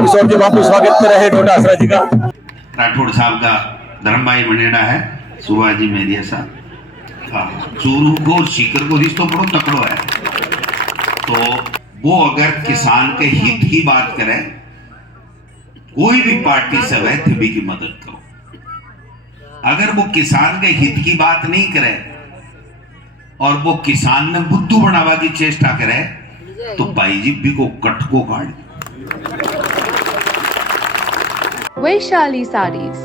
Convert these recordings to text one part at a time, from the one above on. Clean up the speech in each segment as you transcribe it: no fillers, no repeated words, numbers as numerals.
किशोर जी बापू स्वागत कर रहे डोटासरा जी का। राठौड़ साहब का धर्मभाई मनेड़ा है, सुभाजी मेरिया साहब। चूरू को सीकर को रिश्तो बड़ो तकड़ो है, तो वो अगर किसान के हित की बात करे, कोई भी पार्टी सब है तभी की मदद करो। अगर वो किसान के हित की बात नहीं करे और वो किसान ने बुद्धू बनावा की चेष्टा करे तो भाई जी भी को कटको काट। वैशाली साड़ीज,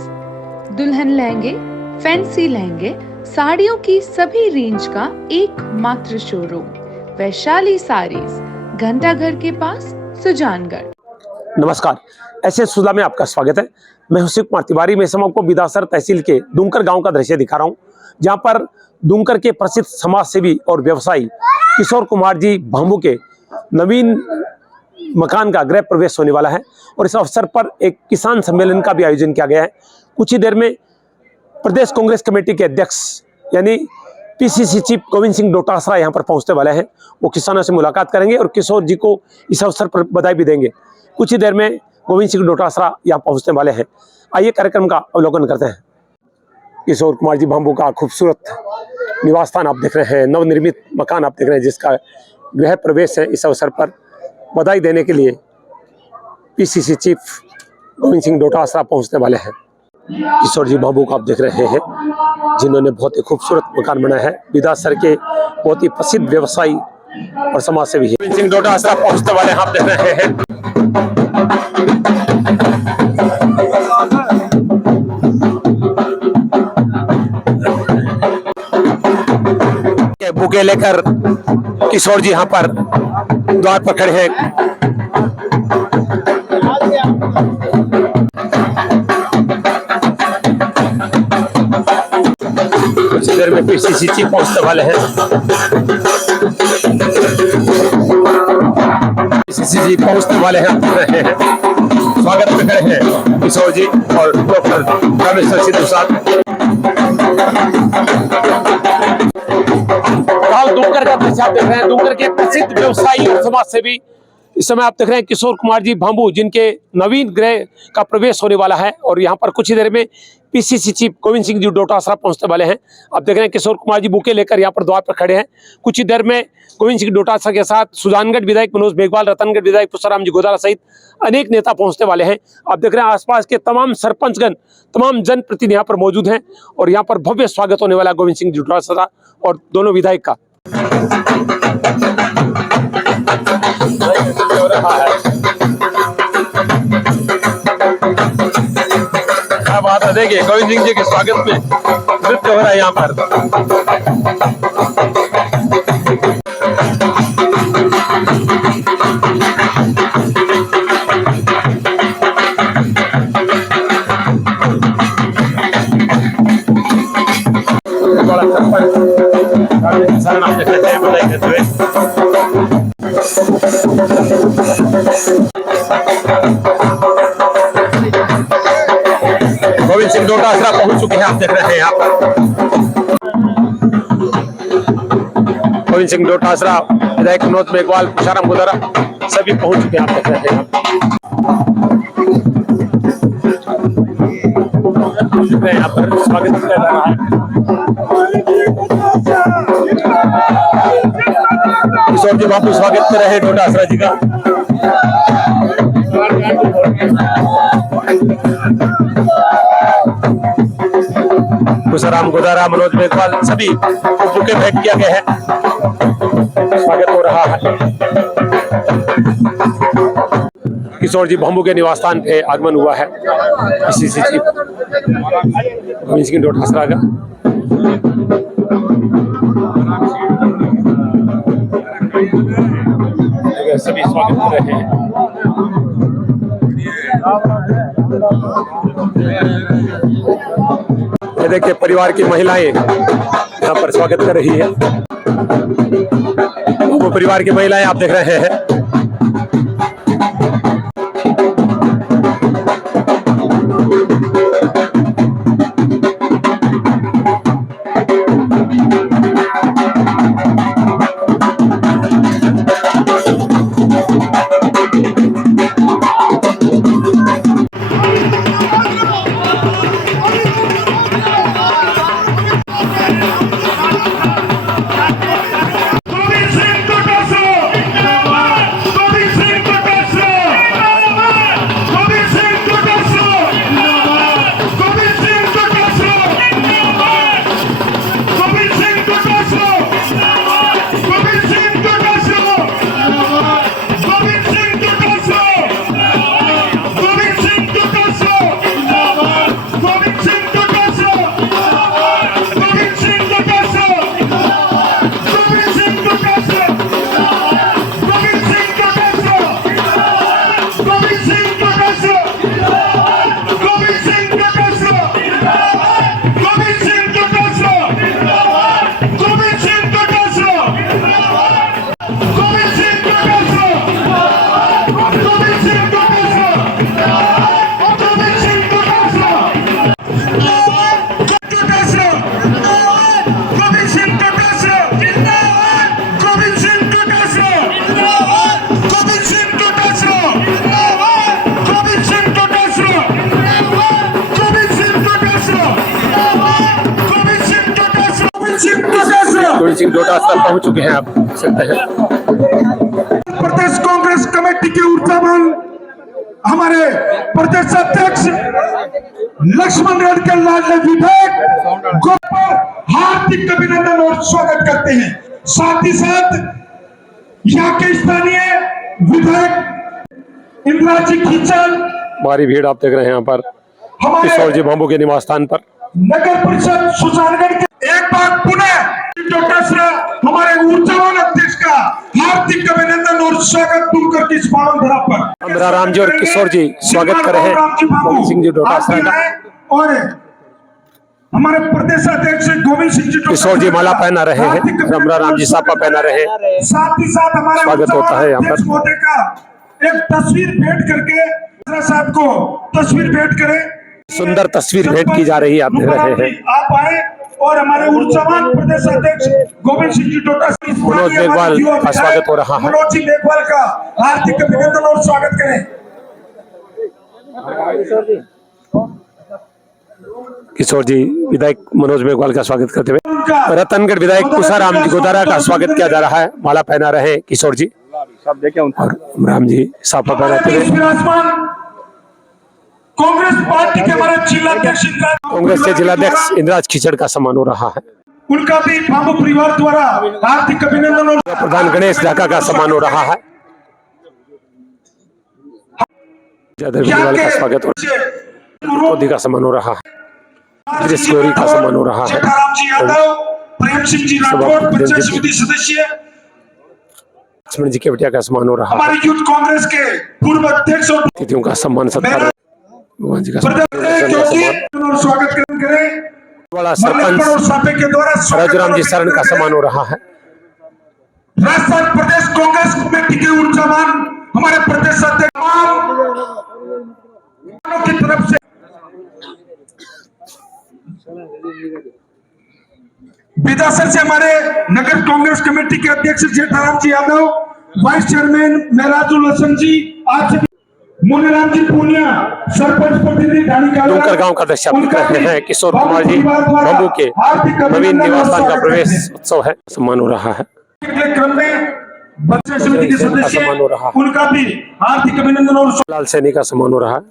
दुल्हन लहंगे, फैंसी लहंगे, साड़ियों की सभी रेंज का एकमात्र शोरूम वैशाली साड़ीज, घंटाघर के पास, सुजानगढ़। नमस्कार, ऐसे सुधा में आपका स्वागत है। मैं हूं शिव कुमार तिवारी। मैं आपको बिदासर तहसील के दुमकर गांव का दृश्य दिखा रहा हूं, जहां पर दुमकर के प्रसिद्ध समाज सेवी और व्यवसायी किशोर कुमार जी भांबू के नवीन मकान का गृह प्रवेश होने वाला है और इस अवसर पर एक किसान सम्मेलन का भी आयोजन किया गया है। कुछ ही देर में प्रदेश कांग्रेस कमेटी के अध्यक्ष यानी पीसीसी चीफ गोविंद सिंह डोटासरा यहाँ पर पहुँचने वाले हैं। वो किसानों से मुलाकात करेंगे और किशोर जी को इस अवसर पर बधाई भी देंगे। कुछ ही देर में गोविंद सिंह डोटासरा यहाँ पहुँचने वाले हैं। आइए कार्यक्रम का अवलोकन करते हैं। किशोर कुमार जी भांबू का खूबसूरत निवास स्थान आप देख रहे हैं, नवनिर्मित मकान आप देख रहे हैं, जिसका गृह प्रवेश है। इस अवसर पर बधाई देने के लिए पीसीसी चीफ गोविंद सिंह डोटासरा पहुँचने वाले हैं। किशोर जी भांबू को आप देख रहे हैं, जिन्होंने बहुत ही खूबसूरत मकान बनाया है। बिदासर के बहुत ही प्रसिद्ध व्यवसायी और समाज सेवी है। गोविंद सिंह डोटासरा पहुंचने वाले हैं, आप देख रहे हैं। बुके लेकर किशोर जी यहाँ पर द्वार पर खड़े हैं। कुछ देर में पीसीसी चीफ पहुंचने वाले हैं। पीसीसी जी पहुंचने वाले हैं, स्वागत में खड़े हैं किशोर जी और डॉक्टर रामेश्वर सिद्धू साहब। दुमकर का दृश्य आप देख रहे हैं, दुमकर के प्रसिद्ध व्यवसायी और समाज सेवी इस समय आप देख रहे हैं किशोर कुमार जी भांबू, जिनके नवीन गृह का प्रवेश होने वाला है और यहाँ पर कुछ ही देर में पीसीसी चीफ गोविंद सिंह जी डोटासरा पहुंचने वाले हैं। आप देख रहे हैं किशोर कुमार जी बुके लेकर यहाँ पर द्वार पर खड़े हैं। कुछ ही देर में गोविंद सिंह डोटासरा के साथ सुजानगढ़ विधायक मनोज मेघवाल, रतनगढ़ विधायक पुष्पराम जी गोदारा सहित अनेक नेता पहुंचने वाले हैं। आप देख रहे हैं आसपास के तमाम सरपंचगण, तमाम जनप्रतिनिधि यहाँ पर मौजूद हैं और यहाँ पर भव्य स्वागत होने वाला है गोविंद सिंह डोटासरा और दोनों विधायक का। क्या बात है, देखिए गोविंद सिंह जी के स्वागत में नृत्य हो रहा है यहाँ पर। बड़ा सरपंच बधाई देते हुए गोविंद सिंह डोटासरा पहुंच चुके हैं, आप देख रहे हैं यहाँ पर। गोविंद सिंह डोटासरा, विधायक मनोज मेघवाल, पुष्पराम गोदारा सभी पहुंच चुके हैं, आप देख रहे हैं यहाँ पर। स्वागत किया जा रहा है। किशोर जी बापू स्वागत कर रहे डोटासरा जी का। पुष्पराम गोदारा, मनोज मेघवाल सभी बुके भेंट किया गया है। स्वागत हो रहा है। किशोर जी भांबू के निवास स्थान पे आगमन हुआ है पीसीसी चीफ गोविंद सिंह डोटासरा का। सभी स्वागत कर रहे हैं। ये देखिए परिवार की महिलाएं यहाँ पर स्वागत कर रही है। वो परिवार की महिलाएं आप देख रहे हैं। डोटासरा पहुंच चुके हैं, आप देख सकते हैं। प्रदेश कांग्रेस कमेटी के ऊर्जावान हमारे प्रदेश अध्यक्ष लक्ष्मण रेड्डी लाडले विधायक को हार्दिक अभिनंदन और स्वागत करते हैं। साथ ही साथ यहाँ के स्थानीय विधायक इंद्राजी खींचल, भारी भीड़ आप देख रहे हैं यहाँ पर हमारे किशोर जी भांबू के निवास स्थान पर। नगर परिषद सुजानगढ़ के एक बार पुनः डोटासरा हमारे ऊर्जावान अध्यक्ष का हार्दिक अभिनंदन और स्वागत डूंगर की इस पावन धरा पर। अमरा राम जी और किशोर जी स्वागत कर रहे हैं गोविंद सिंह जी डोटासरा का। और हमारे प्रदेश अध्यक्ष गोविंद सिंह जी किशोर जी माला पहना रहे हैं, अमरा राम जी सापा पहना रहे हैं। साथ ही साथ हमारे स्वागत होता है यहाँ पर। अध्यक्ष महोदय का एक तस्वीर भेंट करके साहब को तस्वीर भेंट करें। सुंदर तस्वीर भेंट की जा रही है, आप देख रहे हैं। आप आए और हमारे ऊर्जावान प्रदेश अध्यक्ष गोविंद सिंह जी डोटासरा मनोज मेघवाल का स्वागत हो रहा है। मनोज जी मेघवाल का हार्दिक अभिनंदन और स्वागत करें। किशोर जी विधायक मनोज मेघवाल का स्वागत करते हुए रतनगढ़ विधायक कुशाराम जी गोदारा का स्वागत किया जा रहा है। माला पहना रहे हैं किशोर जी और राम जी साफा पहनाते हुए। कांग्रेस पार्टी के हमारे जिलाध्यक्ष कांग्रेस के जिलाध्यक्ष इंद्राज खीचड़ का सम्मान हो रहा है। उनका भी भांबू परिवार द्वारा हार्दिक अभिनंदन और प्रधान गणेश ढाका का सम्मान हो रहा है। जयदेव का स्वागत हो रहा है। मोदी का सम्मान हो रहा है। गिरीश गौरी का सम्मान हो रहा है। राम जी यादव, प्रेम सिंह जी राठौर पंचायत समिति सदस्य, लक्ष्मण जी केवटिया का सम्मान हो रहा है। हमारे यूथ कांग्रेस के पूर्व अध्यक्ष और अतिथियों का सम्मान सत्कार भगवान जी का स्वागत करें। बड़ा सरपंच के द्वारा राजूराम जी शरण का सम्मान हो रहा है। राजस्थान प्रदेश कांग्रेस कमेटी के ऊर्जावान हमारे प्रदेश अध्यक्ष की तरफ से विधानसभा से हमारे नगर कांग्रेस कमेटी के अध्यक्ष जेठाराम जी यादव, वाइस चेयरमैन महराजुल हसन जी, आज मुनीराम जी पूनिया, सरपंच प्रतिनिधि डूंकर गांव का दृश्य आप देख रहे हैं। किशोर कुमार जी भांबू के नवीन निवास स्थान का प्रवेश उत्सव है, सम्मान हो रहा है। क्रम में पंचायत समिति के सदस्य सम्मान हो रहा है। उनका भी हार्दिक अभिनंदन और लाल सैनी का सम्मान हो रहा है।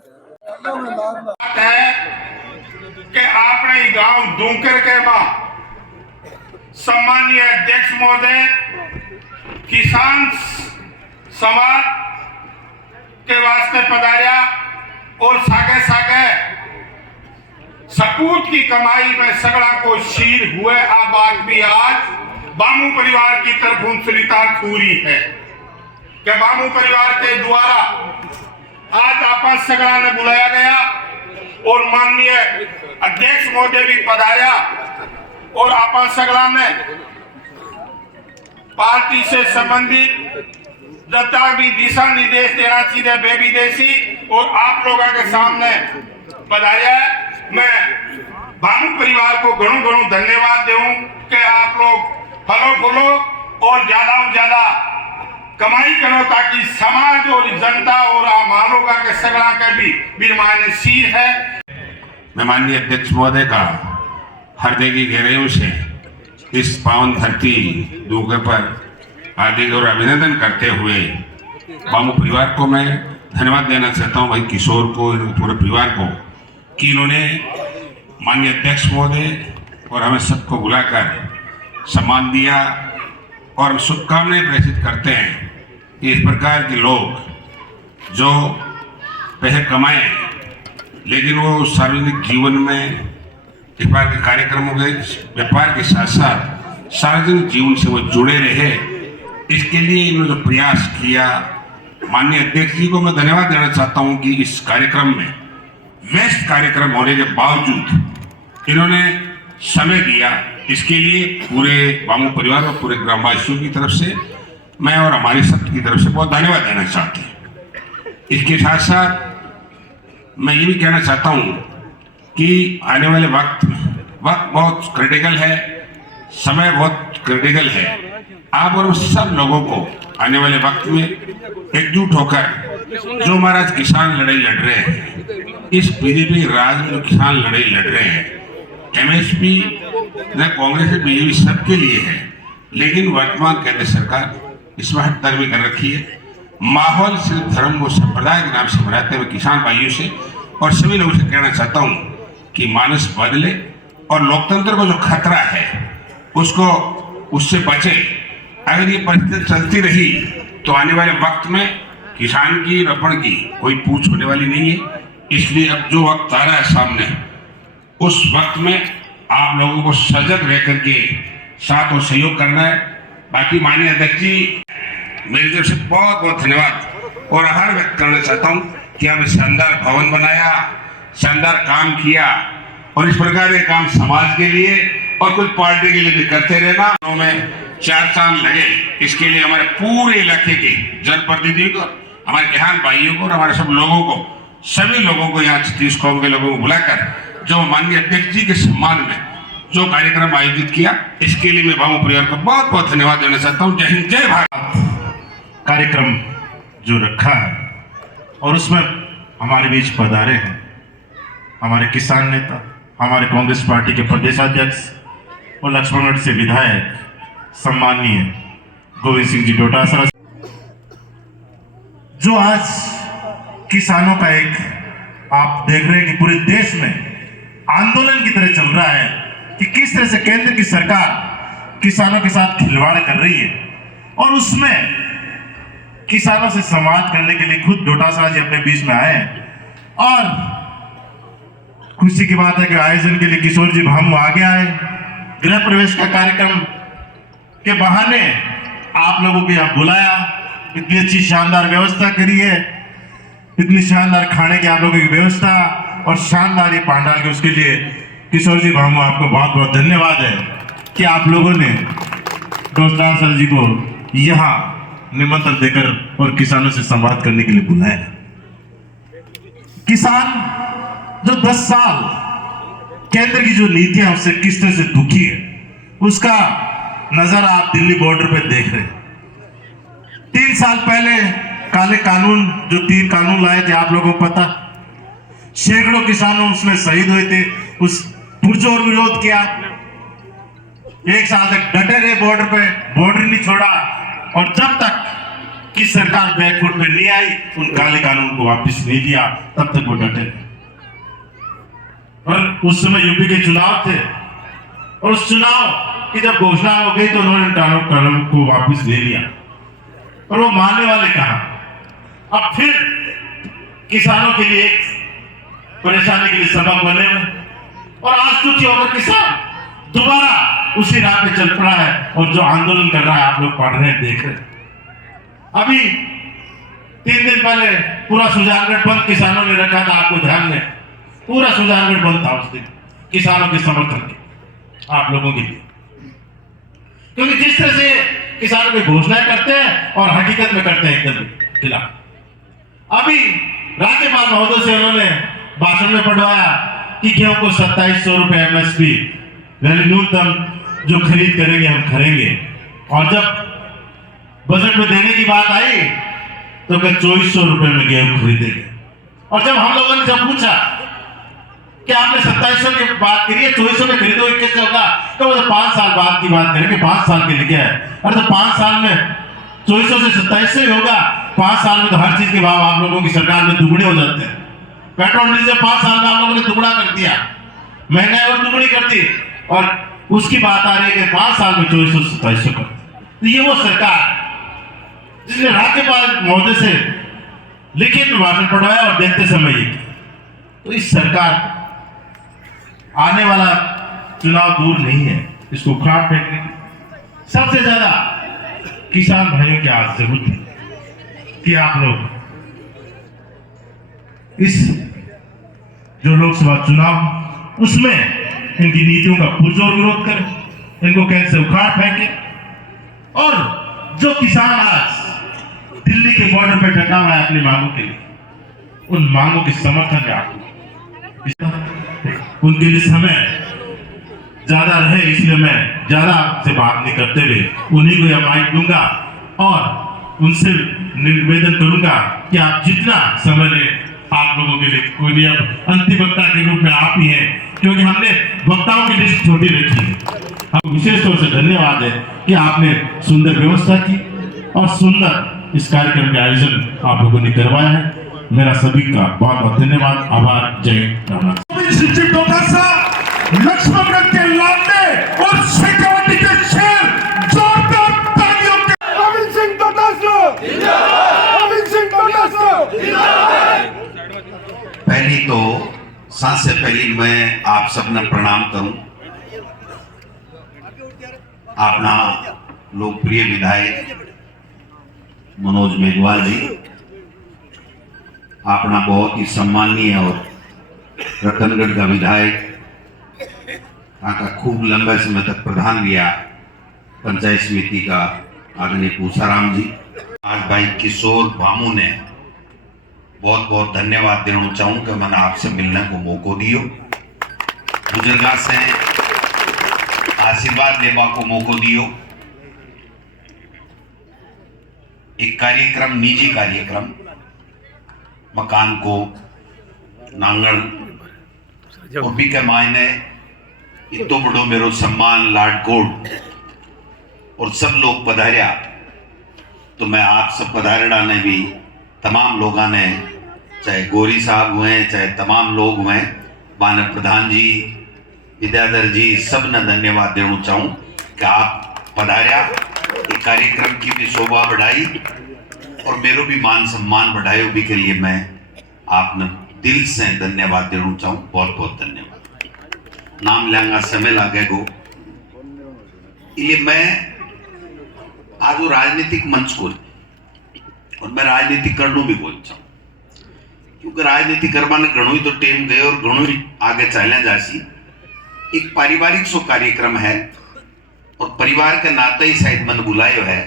कि आपने गांव डूंकर के बाद सम्मानीय अध्यक्ष महोदय किसान समाज के वास्ते पधारिया और सागे सागे सपूत की कमाई में सगड़ा को शीर हुए। आ बात भी आज बामू परिवार की तरफ सुनिता पूरी है कि बामू परिवार के द्वारा आज आपा सगड़ा ने बुलाया गया और माननीय अध्यक्ष महोदय भी पधारिया और आपा सगड़ा ने पार्टी से संबंधित जता भी दिशा निर्देश देना चाहिए बे विदेशी और आप लोगों के सामने पधारिया। मैं भानु परिवार को घणो धन्यवाद दूं कि आप लोग फलो फूलो और ज्यादा कमाई करो ताकि समाज और जनता और मानव के सगड़ा के भी बिरमाने शीर है। मैं माननीय अध्यक्ष महोदय का हृदय की गहराइयों से इस पावन धरती डूंगर पर हार्दिक और अभिनंदन करते हुए बामू परिवार को मैं धन्यवाद देना चाहता हूं, भाई किशोर को, पूरे परिवार को, कि इन्होंने माननीय अध्यक्ष महोदय और हमें सबको बुलाकर सम्मान दिया और हम शुभकामनाएं प्रेषित करते हैं कि इस प्रकार के लोग जो पैसे कमाएं लेकिन वो सार्वजनिक जीवन में इस प्रकार के कार्यक्रमों के व्यापार के साथ साथ सार्वजनिक जीवन से वो जुड़े रहे, इसके लिए इन्होंने जो प्रयास किया, माननीय अध्यक्ष जी को मैं धन्यवाद देना चाहता हूं कि इस कार्यक्रम में व्यस्त कार्यक्रम होने के बावजूद इन्होंने समय दिया। इसके लिए पूरे बामू परिवार और पूरे ग्रामवासियों की तरफ से मैं और हमारी सबकी तरफ से बहुत धन्यवाद देना चाहते हैं। इसके साथ साथ मैं ये भी कहना चाहता हूँ कि आने वाले वक्त बहुत क्रिटिकल है, समय बहुत क्रिटिकल है। आप और सब लोगों को आने वाले वक्त में एकजुट होकर जो महाराज किसान लड़ाई लड़ रहे हैं, इस बीजेपी राज में जो किसान लड़ाई लड़ रहे हैं, एमएसपी न कांग्रेस बीजेपी सबके लिए है, लेकिन वर्तमान केंद्र सरकार इसमें हटदर्मी कर रखी है। माहौल सिर्फ धर्म और संप्रदाय के नाम से बनाते हुए किसान भाइयों से और सभी लोगों से कहना चाहता हूँ कि मानस बदले और लोकतंत्र को जो खतरा है उससे बचे। अगर ये परिस्थिति चलती रही तो आने वाले वक्त में किसान की रपण की कोई पूछ होने वाली नहीं है। इसलिए अब जो वक्त आ रहा है सामने, उस वक्त में आप लोगों को सजग रह करके साथ और सहयोग करना है। बाकी माननीय अध्यक्ष जी, मेरी तरफ से बहुत बहुत धन्यवाद और आभार व्यक्त करना चाहता हूँ कि आपने शानदार भवन बनाया, शानदार काम किया और इस प्रकार के काम समाज के लिए और कुछ पार्टी के लिए भी करते रहना। में 4 साल लगे, इसके लिए हमारे पूरे इलाके के जनप्रतिनिधियों को, हमारे किसान भाइयों को और हमारे सब लोगों को, सभी लोगों को यहाँ 36 कौम के लोगों को बुलाकर जो माननीय अध्यक्ष जी के सम्मान में जो कार्यक्रम आयोजित किया, इसके लिए मैं भामू परिवार को बहुत बहुत धन्यवाद देना चाहता हूँ। जय हिंद, जय भारत। कार्यक्रम जो रखा है और उसमें हमारे बीच पधारे हैं हमारे किसान नेता, हमारे कांग्रेस पार्टी के प्रदेशाध्यक्ष और लक्ष्मणगढ़ से विधायक सम्माननीय गोविंद सिंह जी डोटासरा, जो आज किसानों का एक आप देख रहे हैं कि पूरे देश में आंदोलन की तरह चल रहा है कि किस तरह से केंद्र की सरकार किसानों के साथ खिलवाड़ कर रही है और उसमें किसानों से संवाद करने के लिए खुद डोटासरा जी अपने बीच में आए हैं। और खुशी की बात है कि आयोजन के लिए किशोर जी भामू आगे आए। गृह प्रवेश का कार्यक्रम के बहाने आप लोगों को यहाँ बुलाया, इतनी अच्छी शानदार व्यवस्था करी है, इतनी शानदार खाने की आप लोगों की व्यवस्था और शानदार ये पांडाल के, उसके लिए किशोर जी भामू आपको बहुत बहुत धन्यवाद है कि आप लोगों ने डोटासरा जी को यहाँ निमंत्रण देकर और किसानों से संवाद करने के लिए बुलाया। किसान जो 10 साल केंद्र की जो नीतियां उससे किस तरह से दुखी है, उसका नजारा आप दिल्ली बॉर्डर पे देख रहे हैं। 3 साल पहले काले कानून, जो 3 कानून लाए थे, आप लोगों को पता, सैकड़ों किसानों उसमें शहीद हुए थे, उस पुरजोर विरोध किया। 1 साल तक डटे रहे बॉर्डर पे, बॉर्डर नहीं छोड़ा और जब तक कि सरकार बैकफुट पे नहीं आई, उन काले कानून को वापस नहीं दिया, तब तक वो डटे। और उस समय यूपी के चुनाव थे और उस चुनाव की जब घोषणा हो गई तो उन्होंने कानून को वापस ले लिया और वो मानने वाले कहा। अब फिर किसानों के लिए एक परेशानी के लिए सबब बने और आज दुखी होकर किसान दोबारा उसी राह पे चल पड़ा है और जो आंदोलन कर रहा है आप लोग पढ़ रहे हैं, देख रहे हैं। अभी 3 दिन पहले पूरा सुजानगढ़ बंद किसानों ने रखा था, आपको ध्यान में, पूरा सुजानगढ़ बंद था उस दिन किसानों के समर्थन के, आप लोगों के लिए, क्योंकि जिस तरह से किसानों की घोषणाएं करते हैं और हकीकत में करते हैं एकदम खिलाफ। अभी राज्यपाल महोदय से उन्होंने भाषण में पढ़वाया कि गेहूं को 2700 रुपए MSP न्यूनतम जो खरीद करेंगे हम करेंगे, और जब बजट में देने की बात आई तो कल 2400 रुपए में गेहूं खरीदेंगे। और जब हम लोगों ने जब पूछा कि आपने 2700 की बात करी है, 2400 में खरीदोगे कैसे होगा, तो वो 5 साल बाद की बात करेंगे, 5 साल के लिए क्या है, और तो 5 साल में 2400 से 2700 ही होगा। 5 साल में तो हर चीज के भाव आप लोगों की सरकार में दुगने हो जाते हैं। पेट्रोल डीजल 5 साल में आप लोगों ने दुगना कर दिया, महंगाई और दुगनी कर दी, और उसकी बात आ रही है कि 5 साल में 2400 से 2700 कर। तो ये वो सरकार जिसने राज्यपाल महोदय से लिखित भाषण पढ़वाया और देते समय ये, तो इस सरकार आने वाला चुनाव दूर नहीं है, इसको उखाड़ फेंकने की सबसे ज्यादा किसान भाइयों की आज जरूरत है कि आप लोग इस जो लोकसभा चुनाव उसमें इनकी नीतियों का पुरजोर विरोध करें, इनको कैसे से उखाड़ फेंके, और जो किसान आज दिल्ली के बॉर्डर पे डटा हुआ है अपनी मांगों के लिए, उन मांगों के समर्थन में आप उनके लिए समय ज्यादा रहे, इसलिए मैं ज्यादा से बात नहीं करते हुए उन्हीं को यह माइक दूंगा और उनसे निवेदन करूंगा कि आप जितना समय लें, आप लोगों के लिए कोई नहीं, अब अंतिम वक्ता के रूप में आप ही हैं, क्योंकि हमने वक्ताओं की लिस्ट छोटी रखी है। आपको विशेष तौर से धन्यवाद है कि आपने सुंदर व्यवस्था की और सुंदर इस कार्यक्रम के आयोजन आप लोगों ने करवाया है। मेरा सभी का बहुत बहुत धन्यवाद, आभार, जय राम। लक्ष्मणगढ़ के लाडले और शेखावटी के शेर जोरदार तालियों के अमित सिंह डोटासरा अमित सिंह डोटासरा। पहली तो सबसे पहली मैं आप सबने प्रणाम करूं। अपना लोकप्रिय विधायक मनोज मेघवाल जी, अपना बहुत ही सम्माननीय और रतनगढ़ का विधायक, वहाँ का खूब लंबे समय तक प्रधान लिया पंचायत समिति का आदरणीय पूसाराम जी। आज भाई किशोर भामू ने बहुत बहुत धन्यवाद देना चाहूँ कि मैंने आपसे मिलने को मौको दियो, बुजुर्गा से आशीर्वाद लेवा को मौको दियो। एक कार्यक्रम, निजी कार्यक्रम, मकान को नांगल और भी के मायने इतो बड़ो मेरो सम्मान लाडकोट और सब लोग पधारिया, तो मैं आप सब पधारड़ा ने भी तमाम लोगों ने, चाहे गोरी साहब हुए चाहे तमाम लोग हुए, माननीय प्रधान जी, विद्याधर जी, सब ने धन्यवाद देना चाहूँ कि आप पधारिया, एक कार्यक्रम की भी शोभा बढ़ाई और मेरो भी मान सम्मान बढ़ाए भी के लिए मैं आपने दिल से धन्यवाद देना चाहूँ। बहुत बहुत धन्यवाद। नाम लेंगा समय लागेगो, ये मैं आज राजनीतिक मंच को और मैं राजनीति करना भी बोल चाहूँ, क्योंकि राजनीति करवाने घणो ही तो टेम गए और घणो ही आगे चले जासी। एक पारिवारिक सो कार्यक्रम है और परिवार के नाते ही शायद मन बुलायो है,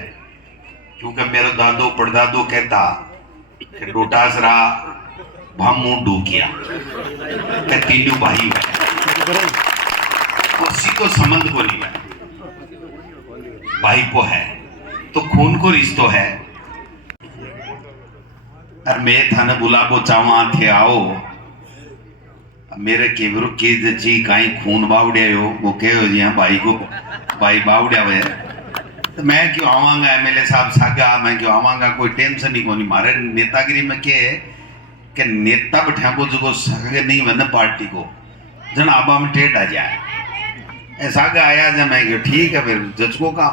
क्योंकि मेरा दादो परदादो कहता कि डोटासरा भामू डूकिया के तीनों भाई है और सीधो संबंध को नहीं है, भाई को है तो खून को रिश्तो है। और मैं थाने बुलाबो चावा थे आओ, मेरे केवरो के जी काई खून बावड़िया हो वो कहो जी हाँ भाई को भाई बावड़िया हुए, तो मैं क्यों आवांगा, एमएलए साहब सागा मैं क्यों आवांगा, कोई टेंशन नहीं कोनी। मारे नेतागिरी में के नेता बैठा को जो सगे नहीं बने पार्टी को जन आबा में टेट आ जाए, ऐसा आया जब मैं क्यों ठीक है फिर जजको का।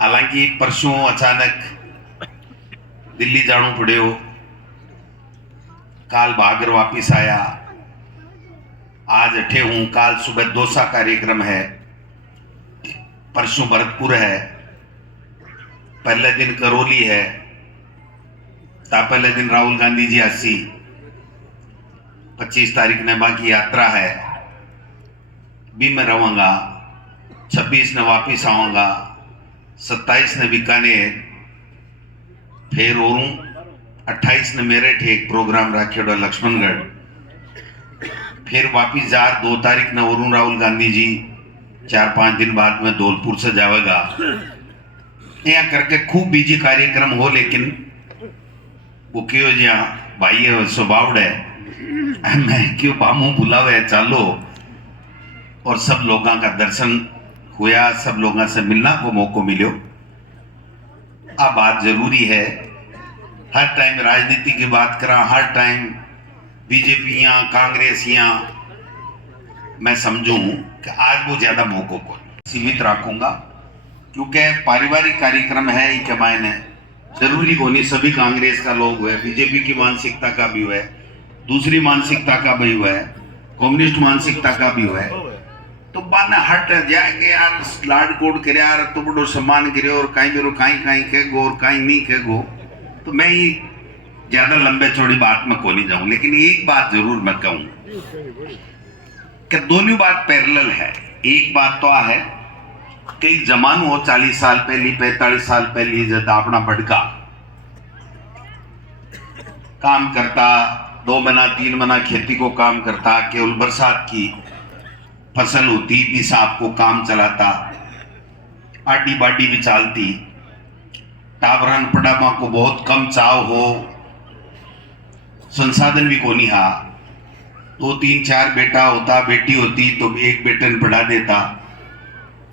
हालांकि परसों अचानक दिल्ली जाना पड़े हो, काल भागर वापिस आया, आज अठे हूं, काल सुबह दोसा कार्यक्रम है, परसों भरतपुर है, पहले दिन करौली है, ता पहले दिन राहुल गांधी जी आसी, 25 तारीख ने बाकी यात्रा है, भी मैं रहूंगा, 26 ने वापिस आऊंगा, 27 ने बीकानेर, फिर और 28 ने मेरठ एक प्रोग्राम रखेड़ा लक्ष्मणगढ़, फिर वापिस जार 2 तारीख ने और राहुल गांधी जी 4-5 दिन बाद में धौलपुर से जाएगा। यहाँ करके खूब बिजी कार्यक्रम हो, लेकिन वो क्यों जी भाई स्वभाव है, मैं क्यों बामू बुलावे चालो और सब लोगों का दर्शन हुआ, सब लोगों से मिलना को मौको मिलो। अब बात जरूरी है, हर टाइम राजनीति की बात करा, हर टाइम बीजेपियां कांग्रेसियां, मैं समझूं कि आज वो ज्यादा मौकों को सीमित रखूंगा, क्योंकि पारिवारिक कार्यक्रम है ही के मायने जरूरी को नहीं सभी कांग्रेस का लोग हुए, बीजेपी की मानसिकता का भी हुआ है, दूसरी मानसिकता का भी हुआ है, कम्युनिस्ट मानसिकता का भी हुआ है, तो बाद हट जाएंगे यार लाड कोड करे यार तो बड़ो सम्मान करे और कहीं मेरे कहीं कहेगो और कहीं नहीं कहेगो, तो मैं ही ज्यादा लंबे चौड़ी बात में को नहीं जाऊं। लेकिन एक बात जरूर मैं कहूं कि दोनों बात पैरेलल है। एक बात तो है कि एक जमानो हो 40 साल पहली 45 साल पहली जब अपना बड़का काम करता, 2 महीना 3 महीना खेती को काम करता, केवल बरसात की फसल होती भी साहब को काम चलाता, आडी बाडी भी चालती, टावरन पड़ामा को बहुत कम चाव हो, संसाधन भी को नहीं हा, 2 3 4 बेटा होता बेटी होती तो एक बेटे ने पढ़ा देता,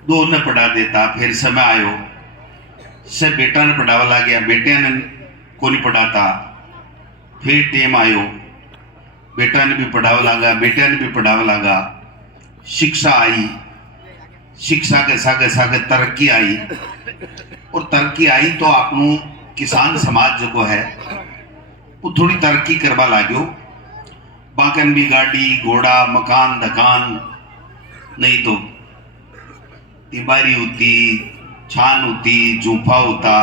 दो ने पढ़ा देता, फिर समय आयो से बेटा ने पढ़ावा ला गया, बेटिया ने को नहीं पढ़ाता, फिर टेम आयो बेटा ने भी पढ़ावा लगा, बेटिया ने भी पढ़ावा लगा, शिक्षा आई, शिक्षा के सागे सागे तरक्की आई, और तरक्की आई तो आपनों किसान समाज जो है वो थोड़ी तरक्की करवा लाग्यो। बाकन भी गाड़ी घोड़ा मकान दकान नहीं तो तिबारी होती, छान होती, जूफा होता,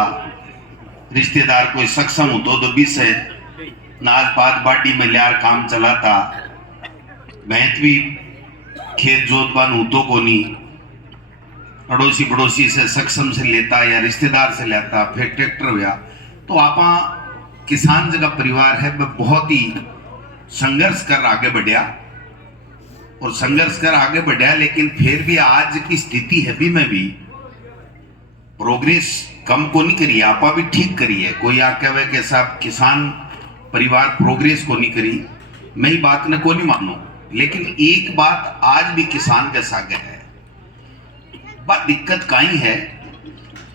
रिश्तेदार कोई सक्षम हो तो बीस है नाज पात बाटी में लियार काम चलाता, भैंस भी खेत जोतबान होतो को नहीं, अड़ोसी पड़ोसी से सक्षम से लेता या रिश्तेदार से लेता, फिर ट्रैक्टर हुआ। तो आपा किसान जगह परिवार है वह बहुत ही संघर्ष कर आगे बढ़िया, और संघर्ष कर आगे बढ़िया, लेकिन फिर भी आज की स्थिति है भी में भी प्रोग्रेस कम को नहीं करी, आपा भी ठीक करी है। कोई आके वे के साहब किसान परिवार प्रोग्रेस को नहीं करी, मैं ही बात ने को नहीं मानो, लेकिन एक बात आज भी किसान के सागे है। बात दिक्कत काई है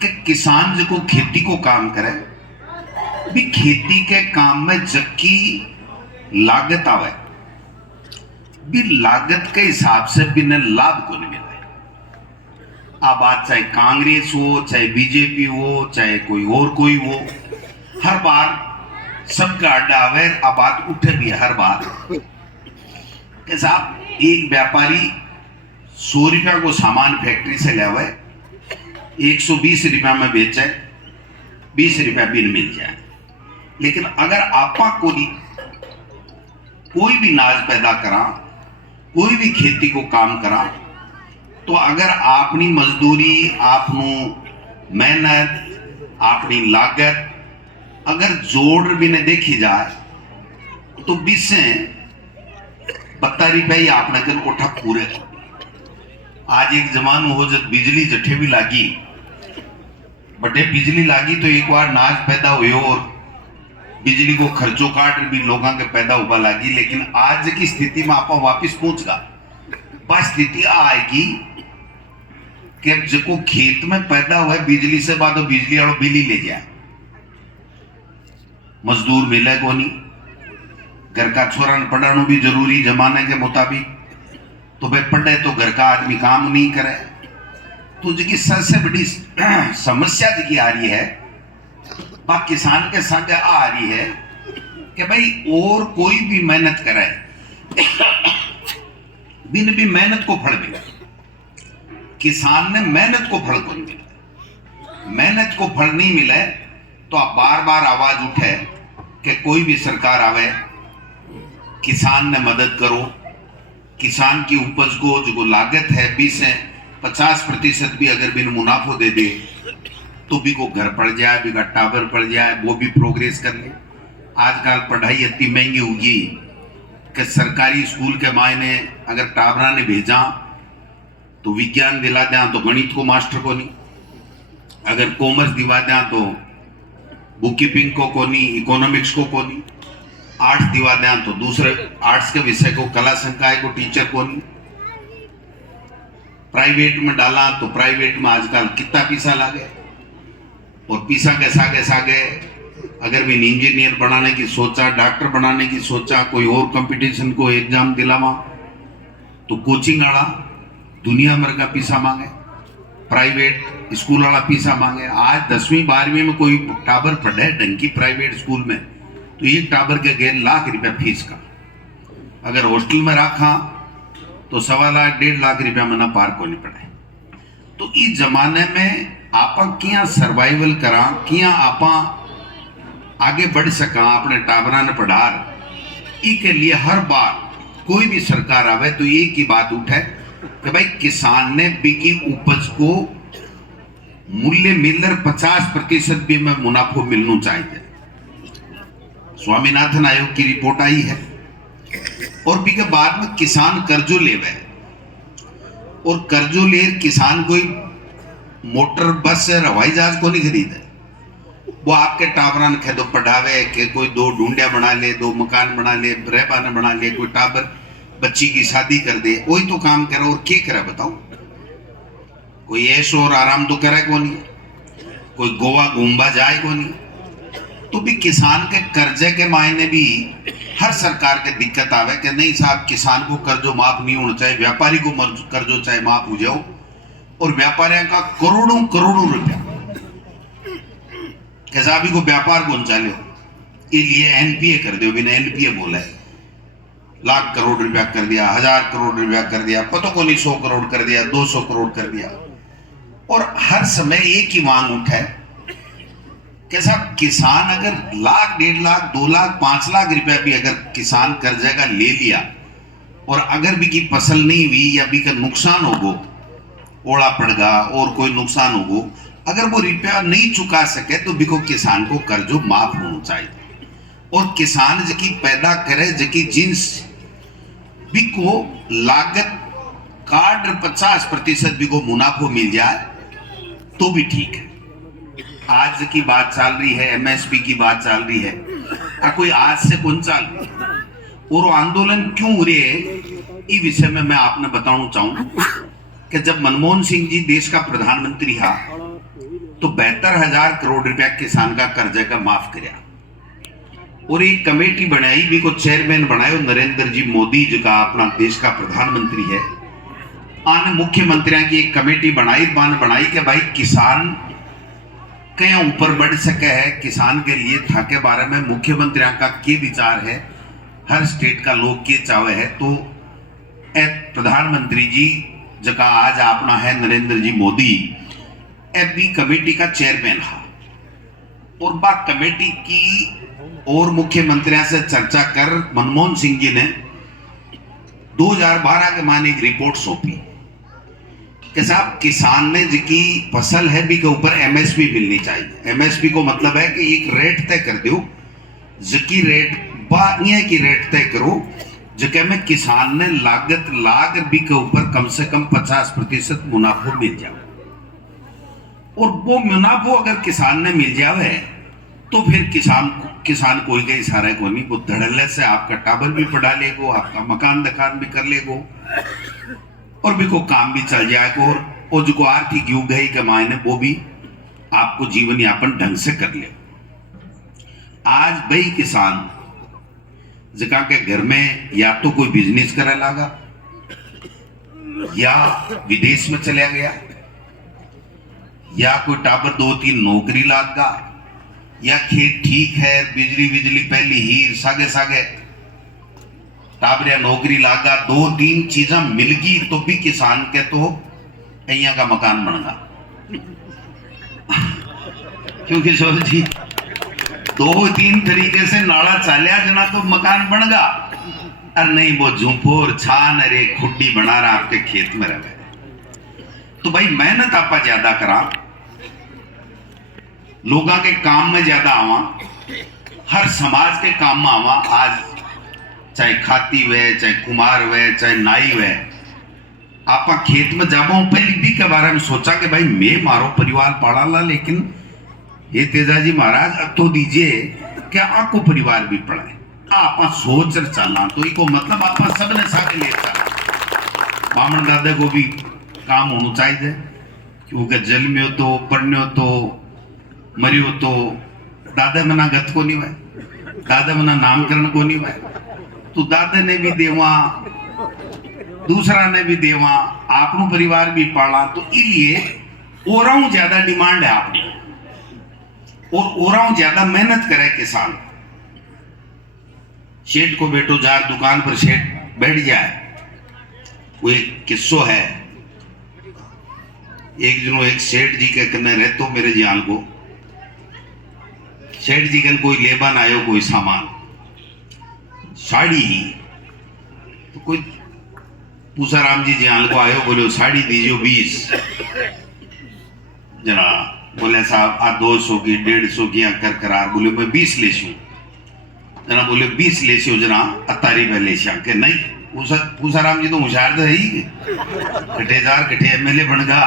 कि किसान जो को खेती को काम करे भी खेती के काम में जबकि लागत आवे भी लागत के हिसाब से बिना लाभ को नहीं मिलता। अब बात चाहे कांग्रेस हो, चाहे बीजेपी हो, चाहे कोई और कोई हो, हर बार सबका अड्डा आवे, अब बात उठे भी हर बार कि साहब एक व्यापारी 100 रुपया को सामान फैक्ट्री से ले आवे, 120 रुपया में बेचे, 20 रुपया बिल मिल जाए। लेकिन अगर आपा कोई भी नाज पैदा करा, कोई भी खेती को काम करा, तो अगर आपनी मजदूरी, आपनो मेहनत, आपनी लागत अगर जोड़ भी ने देखी जाए तो 20 से 72 रुपया ही आपने कर कोठा पूरे। आज एक जमानो हो जब बिजली जठे भी लागी, बटे बिजली लागी तो एक बार नाज पैदा हुए और बिजली को खर्चो काट भी लोगों के पैदा हुआ लागी। लेकिन आज की स्थिति में आपा वापिस पहुंच गा, बस स्थिति आएगी कि जो खेत में पैदा हुआ बिजली से बाद बिजली वालों बिल ही ले जाए, मजदूर मिले को नहीं, घर का छोरा पढ़ाना भी जरूरी जमाने के मुताबिक, तो भाई पढ़े तो घर का आदमी काम नहीं करे। तो जी सबसे बड़ी समस्या जी आ रही है बात किसान के साथ आ रही है कि भाई और कोई भी मेहनत करे बिन भी मेहनत को फल मिले, किसान ने मेहनत को फल को नहीं मिला, मेहनत को फल नहीं मिले तो आप बार बार आवाज उठे कि कोई भी सरकार आवे किसान ने मदद करो, किसान की उपज को जो लागत है 20 से 50% भी अगर बिन मुनाफो दे दे तो भी को घर पड़ जाए, भी का टावर पड़ जाए, वो भी प्रोग्रेस कर ले। आजकल पढ़ाई इतनी महंगी होगी कि सरकारी स्कूल के मायने अगर टावरा ने भेजा तो विज्ञान दिला दें तो गणित को मास्टर को नहीं, अगर कॉमर्स दिवा दें तो बुक कीपिंग को नहीं, इकोनॉमिक्स को नहीं, आर्ट्स दिवा दें तो दूसरे आर्ट्स के विषय को कला संकाय को टीचर को नहीं, प्राइवेट में डाला तो प्राइवेट में आजकल कितना पैसा लागे, और पैसा के सागे सागे अगर भी इंजीनियर बनाने की सोचा, डॉक्टर बनाने की सोचा, कोई और कंपटीशन को एग्जाम दिलावा तो कोचिंग वाला दुनिया भर का पैसा मांगे, प्राइवेट स्कूल वाला पैसा मांगे। आज 10वीं 12वीं में कोई टावर पढ़े ढंग की प्राइवेट स्कूल में तो एक टावर के 1.5 लाख रुपया फीस का, अगर हॉस्टल में रखा तो 1.25 लाख 1.5 लाख रुपया में ना पार को नहीं पड़े। तो इस जमाने में आपा क्या सर्वाइवल करा, क्या आपा आगे बढ़ सका अपने टावरा ने पढ़ार। इसके लिए हर बार कोई भी सरकार आवे तो एक ही बात उठे कि भाई किसान ने बिकी उपज को मूल्य मिलकर 50% भी में मुनाफो मिलना चाहिए। स्वामीनाथन आयोग की रिपोर्ट आई है, और भी के बाद में किसान कर्जो लेवे, और कर्जो ले किसान कोई मोटर बस से हवाई जहाज को नहीं खरीदे, वो आपके टावरन खेदो पढ़ावे कि कोई 2 ढूंढिया बना ले, 2 मकान बना ले, रहबान बना ले, कोई टावर बच्ची की शादी कर दे, वही तो काम करे और क्या करे बताओ। कोई ऐश और आराम तो करे को नहीं, कोई गोवा घूमबा जाए को नहीं। तो भी किसान के कर्जे के मायने भी हर सरकार के दिक्कत आवे कि नहीं साहब किसान को कर्जो माफ नहीं होना चाहिए, व्यापारी को कर्जो चाहे माफ हो जाओ। और व्यापारियों का करोड़ों करोड़ों रुपया कैसा भी को व्यापार को चालो ये एनपीए कर दो, बिना एनपीए बोला है लाख करोड़ रुपया कर दिया, 1000 करोड़ रुपया कर दिया, पता को नहीं 100 करोड़ कर दिया, 200 करोड़ कर दिया। और हर समय एक ही मांग उठे कि साहब किसान अगर लाख, 1.5 लाख, 2 लाख, 5 लाख रुपया भी अगर किसान कर्जे का ले लिया और अगर भी की फसल नहीं हुई या भी का नुकसान होगो, ओला पड़गा और कोई नुकसान होगो, अगर वो रुपया नहीं चुका सके तो भी को किसान को कर्जो माफ होना चाहिए। और किसान जकी पैदा करे जकी जिन्स भी को लागत कार्ड 50% भी को मुनाफो मिल जाए तो भी ठीक है। आज की बात चल रही है, एमएसपी की बात चल रही है, कोई आज से कौन चल रही और आंदोलन क्यों हो रहे इस विषय में मैं आपने बताना चाहूँ कि जब मनमोहन सिंह जी देश का प्रधानमंत्री था तो 72,000 करोड़ रुपया किसान का कर्जा का माफ कराया और एक कमेटी बनाई भी को चेयरमैन बनाए नरेंद्र जी मोदी जी का अपना देश का प्रधानमंत्री है। आने मुख्यमंत्रियों की एक कमेटी बनाई कि भाई किसान कहीं ऊपर बढ़ सके है, किसान के लिए था के बारे में मुख्यमंत्रियों का क्या विचार है, हर स्टेट का लोग के चावे है। तो प्रधानमंत्री जी जका आज अपना है नरेंद्र जी मोदी एफबी कमेटी का चेयरमैन है और बात कमेटी की और मुख्यमंत्रियों से चर्चा कर मनमोहन सिंह जी ने 2012 के माने एक रिपोर्ट सौंपी कि साहब किसान ने जिकी फसल है भी के ऊपर एमएसपी मिलनी चाहिए। एमएसपी को मतलब है कि एक रेट तय कर दो, जिकी रेट बानिया की रेट तय करो जगह में किसान ने लागत लाग भी के ऊपर कम से कम 50% मुनाफो मिल जाए। और वो मुनाफो अगर किसान ने मिल जावे तो फिर किसान कोई के इशारे को नहीं, वो धड़ल्ले से आपका टाबर भी पढ़ा लेगो, आपका मकान दकान भी कर लेगो और भी को काम भी चल जाएगा और जो आर्थिक युग है के मायने वो भी आपको जीवन यापन ढंग से कर ले। आज भाई किसान जगह के घर में या तो कोई बिजनेस करे लगा या विदेश में चला गया या कोई टाबर 2-3 नौकरी लागा या खेत ठीक है बिजली पहली हीर सागे सागे टाबरिया नौकरी लागा 2-3 चीजा मिल गई तो भी किसान के तो अहिया का मकान बनगा क्योंकि सोच जी 2-3 तरीके से नाड़ा चालिया जना तो मकान बनगा और नहीं वो झूंपोर छान अरे खुड्डी बना रहा आपके खेत में रहे। तो भाई मेहनत आपा ज्यादा करा, लोगों के काम में ज्यादा आवा, हर समाज के काम में आवा। आज चाहे खाती वे चाहे कुमार वे चाहे नाई वे आपा खेत में जाबो पहले भी के बारे में सोचा कि भाई मैं मारो परिवार पाला ला, लेकिन ये तेजाजी महाराज अब तो दीजिए क्या आपको परिवार भी पढ़ाए आप सोच चलना तो इको मतलब आप सबने साथ ले चलना। बामण दादा को भी काम होना चाहिए क्योंकि जल में हो तो पढ़ने हो तो मरी हो तो दादा मना गत को नहीं हुआ, दादा मना नामकरण को नहीं हुआ, तो दादा ने भी देवा दूसरा ने भी देवा आपनो परिवार भी पाला। तो इसलिए ओराऊ ज्यादा डिमांड है आपने और ओराऊ ज्यादा मेहनत करे किसान। शेठ को बेटो जार दुकान पर शेठ बैठ जाए। वो एक किस्सो है, एक दिनों एक सेठ जी के कन्ने रहतो मेरे जान को, सेठ जी कन कोई लेबन आयो कोई सामान साड़ी ही तो कोई पूसा राम जी जान को आयो, बोलो साड़ी दीजियो 20 जना, बोले साहब आ 200 की 150 की कर करार, बोले मैं 20 ले शू जना, बोले 20 ले शू जना अतारी पे ले शा के नहीं। पूसा राम जी तो होशियार तो है ही, कटेदार कटे एमएलए बन गा,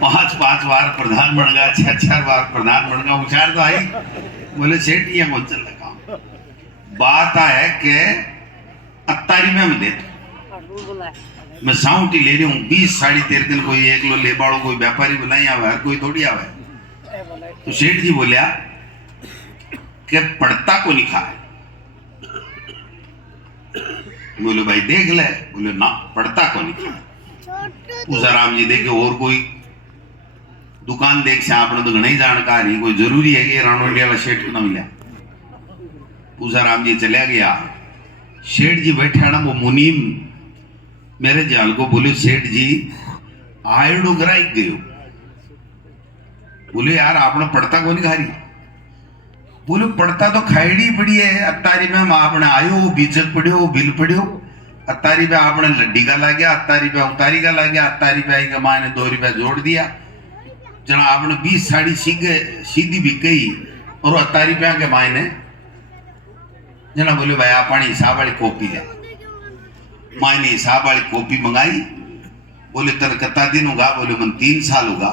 5 बार प्रधान बन गा, 6 बार प्रधान बन गा, होशियार तो आई। बोले सेठ ये कौन चल लगा, बात है कि अतारी में दे मैं साउंड ही ले रही हूँ 20 साड़ी तेरे दिन कोई एक लो ले बाड़ो कोई व्यापारी बुलाई आवे हर कोई थोड़ी आवे। तो सेठ जी बोलिया कि पढ़ता को नहीं खाए। बोले भाई देख ले। बोले ना पढ़ता को नहीं खाए। पूजाराम जी देखे और कोई दुकान देख से आपने तो घना जानकार ही कोई जरूरी है कि राणोडी वाला सेठ को ना मिला। पूजाराम जी चला गया। सेठ जी बैठे ना वो मुनीम मेरे जाल को बोले सेठ जी आयडो ग्राई गयो। बोले यार आपने पढ़ता को नहीं खा रही। बोले पढ़ता तो खाईडी पड़ी है अतारी में आपने आयो बीजक पढ़ियो बिल पढ़ियो अतारी पे आपने लड्डी का ला गया अतारी पे उतारी का ला गया अतारी पे आई का माँ ने 2 रुपया जोड़ दिया जना आपने 20 साड़ी सीधी भी गई और अतारी पे आके माँ ने जना बोले भाई आप हिसाब वाली कॉपी ले। माँ ने हिसाब वाली कॉपी मंगाई। बोले तेरे कितना दिन होगा। बोले मन 3 साल होगा।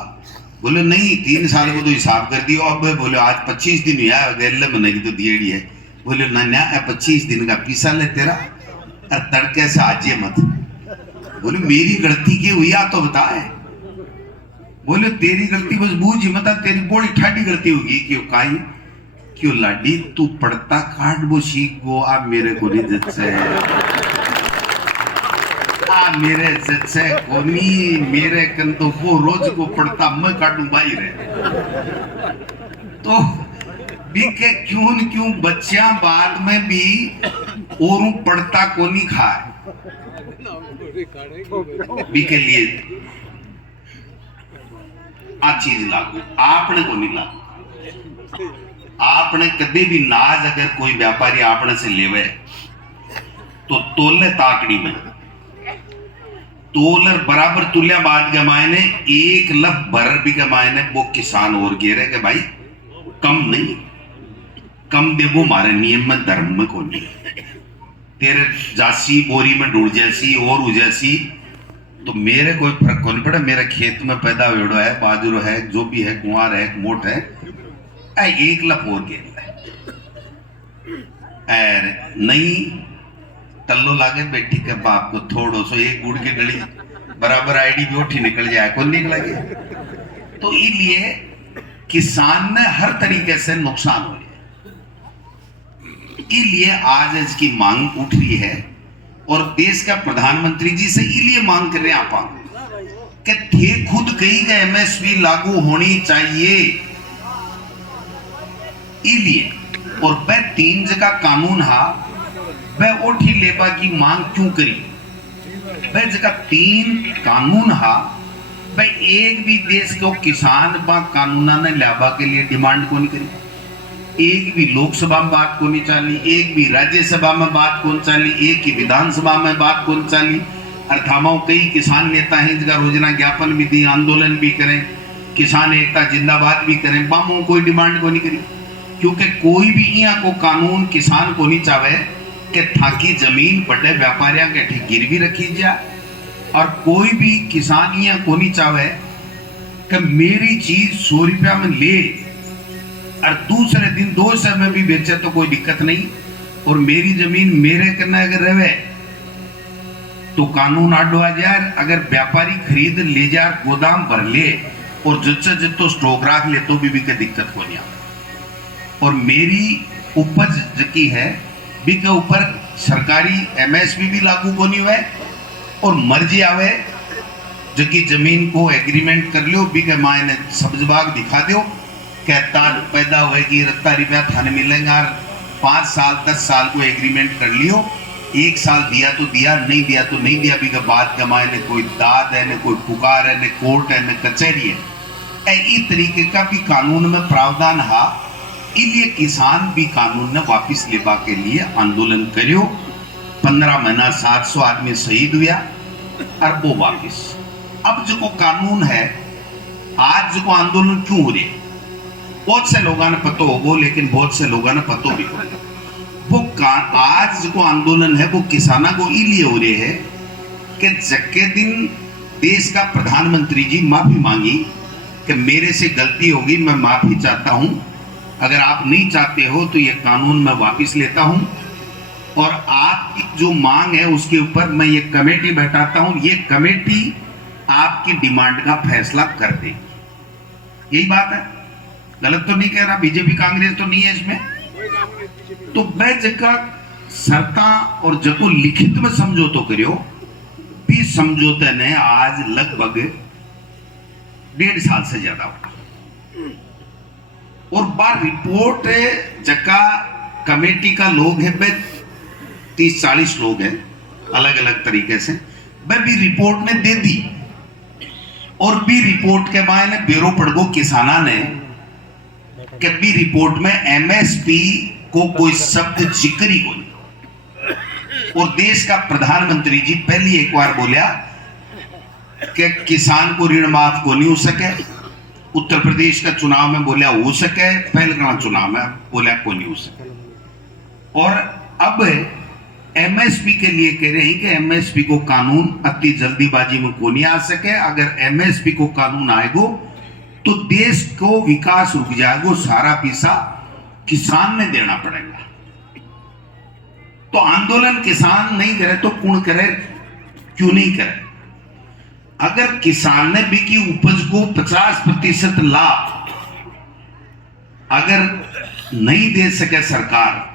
बोले नहीं 3 साल को तो हिसाब कर दियो। अब बोले आज 25 दिन हुआ गले में नहीं तो दिएड़ी है। बोले ना 25 दिन का पीसा ले तेरा और तड़के से आजे मत। बोले मेरी गलती की हुई तो बताए। बोले तेरी गलती बस बूझ ही मत तेरी बड़ी ठाडी गलती होगी क्यों काई क्यों लाडी तू पढ़ता काट वो सीख गो आप मेरे को नहीं जज से मेरे जज से कोनी मेरे कन तो वो रोज को पढ़ता मैं काटू बाई रहे। तो बीके क्यों बच्चा बाद में भी और पढ़ता को नहीं खाए बीके लिए आ चीज लागू आपने को नहीं लागू। आपने कभी भी नाज अगर कोई व्यापारी आपने से लेवे तो तोले ताकड़ी में तोलर बराबर तुल्या बाद के मायने 1 लफ भर भी के मायने वो किसान और गेरे के भाई कम नहीं कम दे वो हमारे नियम में धर्म में को नहीं। तेरे जासी बोरी में डूड़ जैसी और उजैसी तो मेरे कोई फर्क को नहीं पड़ा। मेरे खेत में पैदा हुआ है बाजरो है जो भी है कुंवार है मोट है 1 लफ और गेर नहीं तल्लो लागे बेटी के बाप को थोड़ो सो एक गुड़ की डली बराबर आईडी भी उठी निकल जाए कौन निकलेगी। तो इसलिए किसान ने हर तरीके से नुकसान हो रहा है। इसलिए आज इसकी मांग उठ रही है और देश का प्रधानमंत्री जी से इसलिए मांग कर रहे हैं आप कि थे खुद कही का एमएसपी लागू होनी चाहिए इसलिए। और वह 3 जगह कानून हा वह ओठी लेबा की मांग क्यों करी। वह जगह 3 कानून हा वह एक भी देश को किसान बा कानूना ने लाबा के लिए डिमांड को नहीं करी। एक भी लोकसभा में बात को नहीं चाली एक भी राज्यसभा में बात को नहीं चाली एक ही विधानसभा में बात को नहीं चाली। अर्थामाओं कई किसान नेता हैं जगह रोजना ज्ञापन भी दी आंदोलन भी करें किसान एकता जिंदाबाद भी करें बामों कोई डिमांड को नहीं करी। क्योंकि कोई भी यहाँ को कानून किसान को नहीं चाहे कि थाकी जमीन बड़े व्यापारियों के ठीक गिरवी रखी जाए और कोई भी किसान यहाँ को नहीं चाहे कि मेरी चीज 100 रुपया में ले और दूसरे दिन 200 में भी बेचे तो कोई दिक्कत नहीं और मेरी जमीन मेरे करना अगर रहे तो कानून आडो आ जाए। अगर व्यापारी खरीद ले जाए गोदाम भर ले और जितसे जितो स्टॉक रख ले तो भी दिक्कत को नहीं आए। और मेरी उपज जकी है भी के ऊपर सरकारी एमएसपी भी लागू को नहीं हुआ और मर्जी आवे जकी जमीन को एग्रीमेंट कर लियो भी के मायने सब्ज बाग दिखा दो कहता पैदा होएगी रत्ता रुपया थाने मिलेगा 5 साल 10 साल को एग्रीमेंट कर लियो 1 साल दिया तो दिया नहीं दिया तो नहीं दिया भी के बाद के मायने कोई दाद है न कोई पुकार है न कोर्ट है न कचहरी है। इस तरीके का भी कानून में प्रावधान हा। इसलिए किसान भी कानून ने वापिस लेबा के लिए आंदोलन करियो। 15 महीना 700 आदमी शहीद हुआ और वो वापिस अब जो कानून है आज जो आंदोलन क्यों हो रहे बहुत से लोगों ने पता होगो लेकिन बहुत से लोगों ने पता भी हो वो आज जो आंदोलन है वो किसानों को इसलिए हो रहे है कि जक्के दिन देश का प्रधानमंत्री जी माफी मांगी कि मेरे से गलती होगी मैं माफी चाहता हूं अगर आप नहीं चाहते हो तो ये कानून मैं वापस लेता हूं और आप जो मांग है उसके ऊपर मैं ये कमेटी बैठाता हूं, ये कमेटी आपकी डिमांड का फैसला कर देगी। यही बात है, गलत तो नहीं कह रहा, बीजेपी कांग्रेस तो नहीं है इसमें। तो मैं जगह सरता और जको लिखित में समझौतो करियो भी समझौते ने आज लगभग 1.5 साल से ज्यादा होगा। और बार रिपोर्ट जका कमेटी का लोग है 30-40 लोग हैं अलग अलग तरीके से, वह भी रिपोर्ट ने दे दी। और भी रिपोर्ट के मायने ब्यूरो पड़गो किसाना ने कि भी रिपोर्ट में एमएसपी को कोई शब्द जिक्र ही नहीं। और देश का प्रधानमंत्री जी पहली एक बार बोलिया कि किसान को ऋण माफ को नहीं हो सके, उत्तर प्रदेश का चुनाव में बोलिया हो सके, पहलगांव चुनाव में बोलिया को नहीं हो सके। और अब एमएसपी के लिए कह रहे हैं कि एमएसपी को कानून अति जल्दीबाजी में को नहीं आ सके, अगर एमएसपी को कानून आएगो तो देश को विकास रुक जाएगा, सारा पैसा किसान ने देना पड़ेगा। तो आंदोलन किसान नहीं करे तो कौन करे, क्यों नहीं करे? अगर किसान ने भी की उपज को 50% लाभ अगर नहीं दे सके सरकार,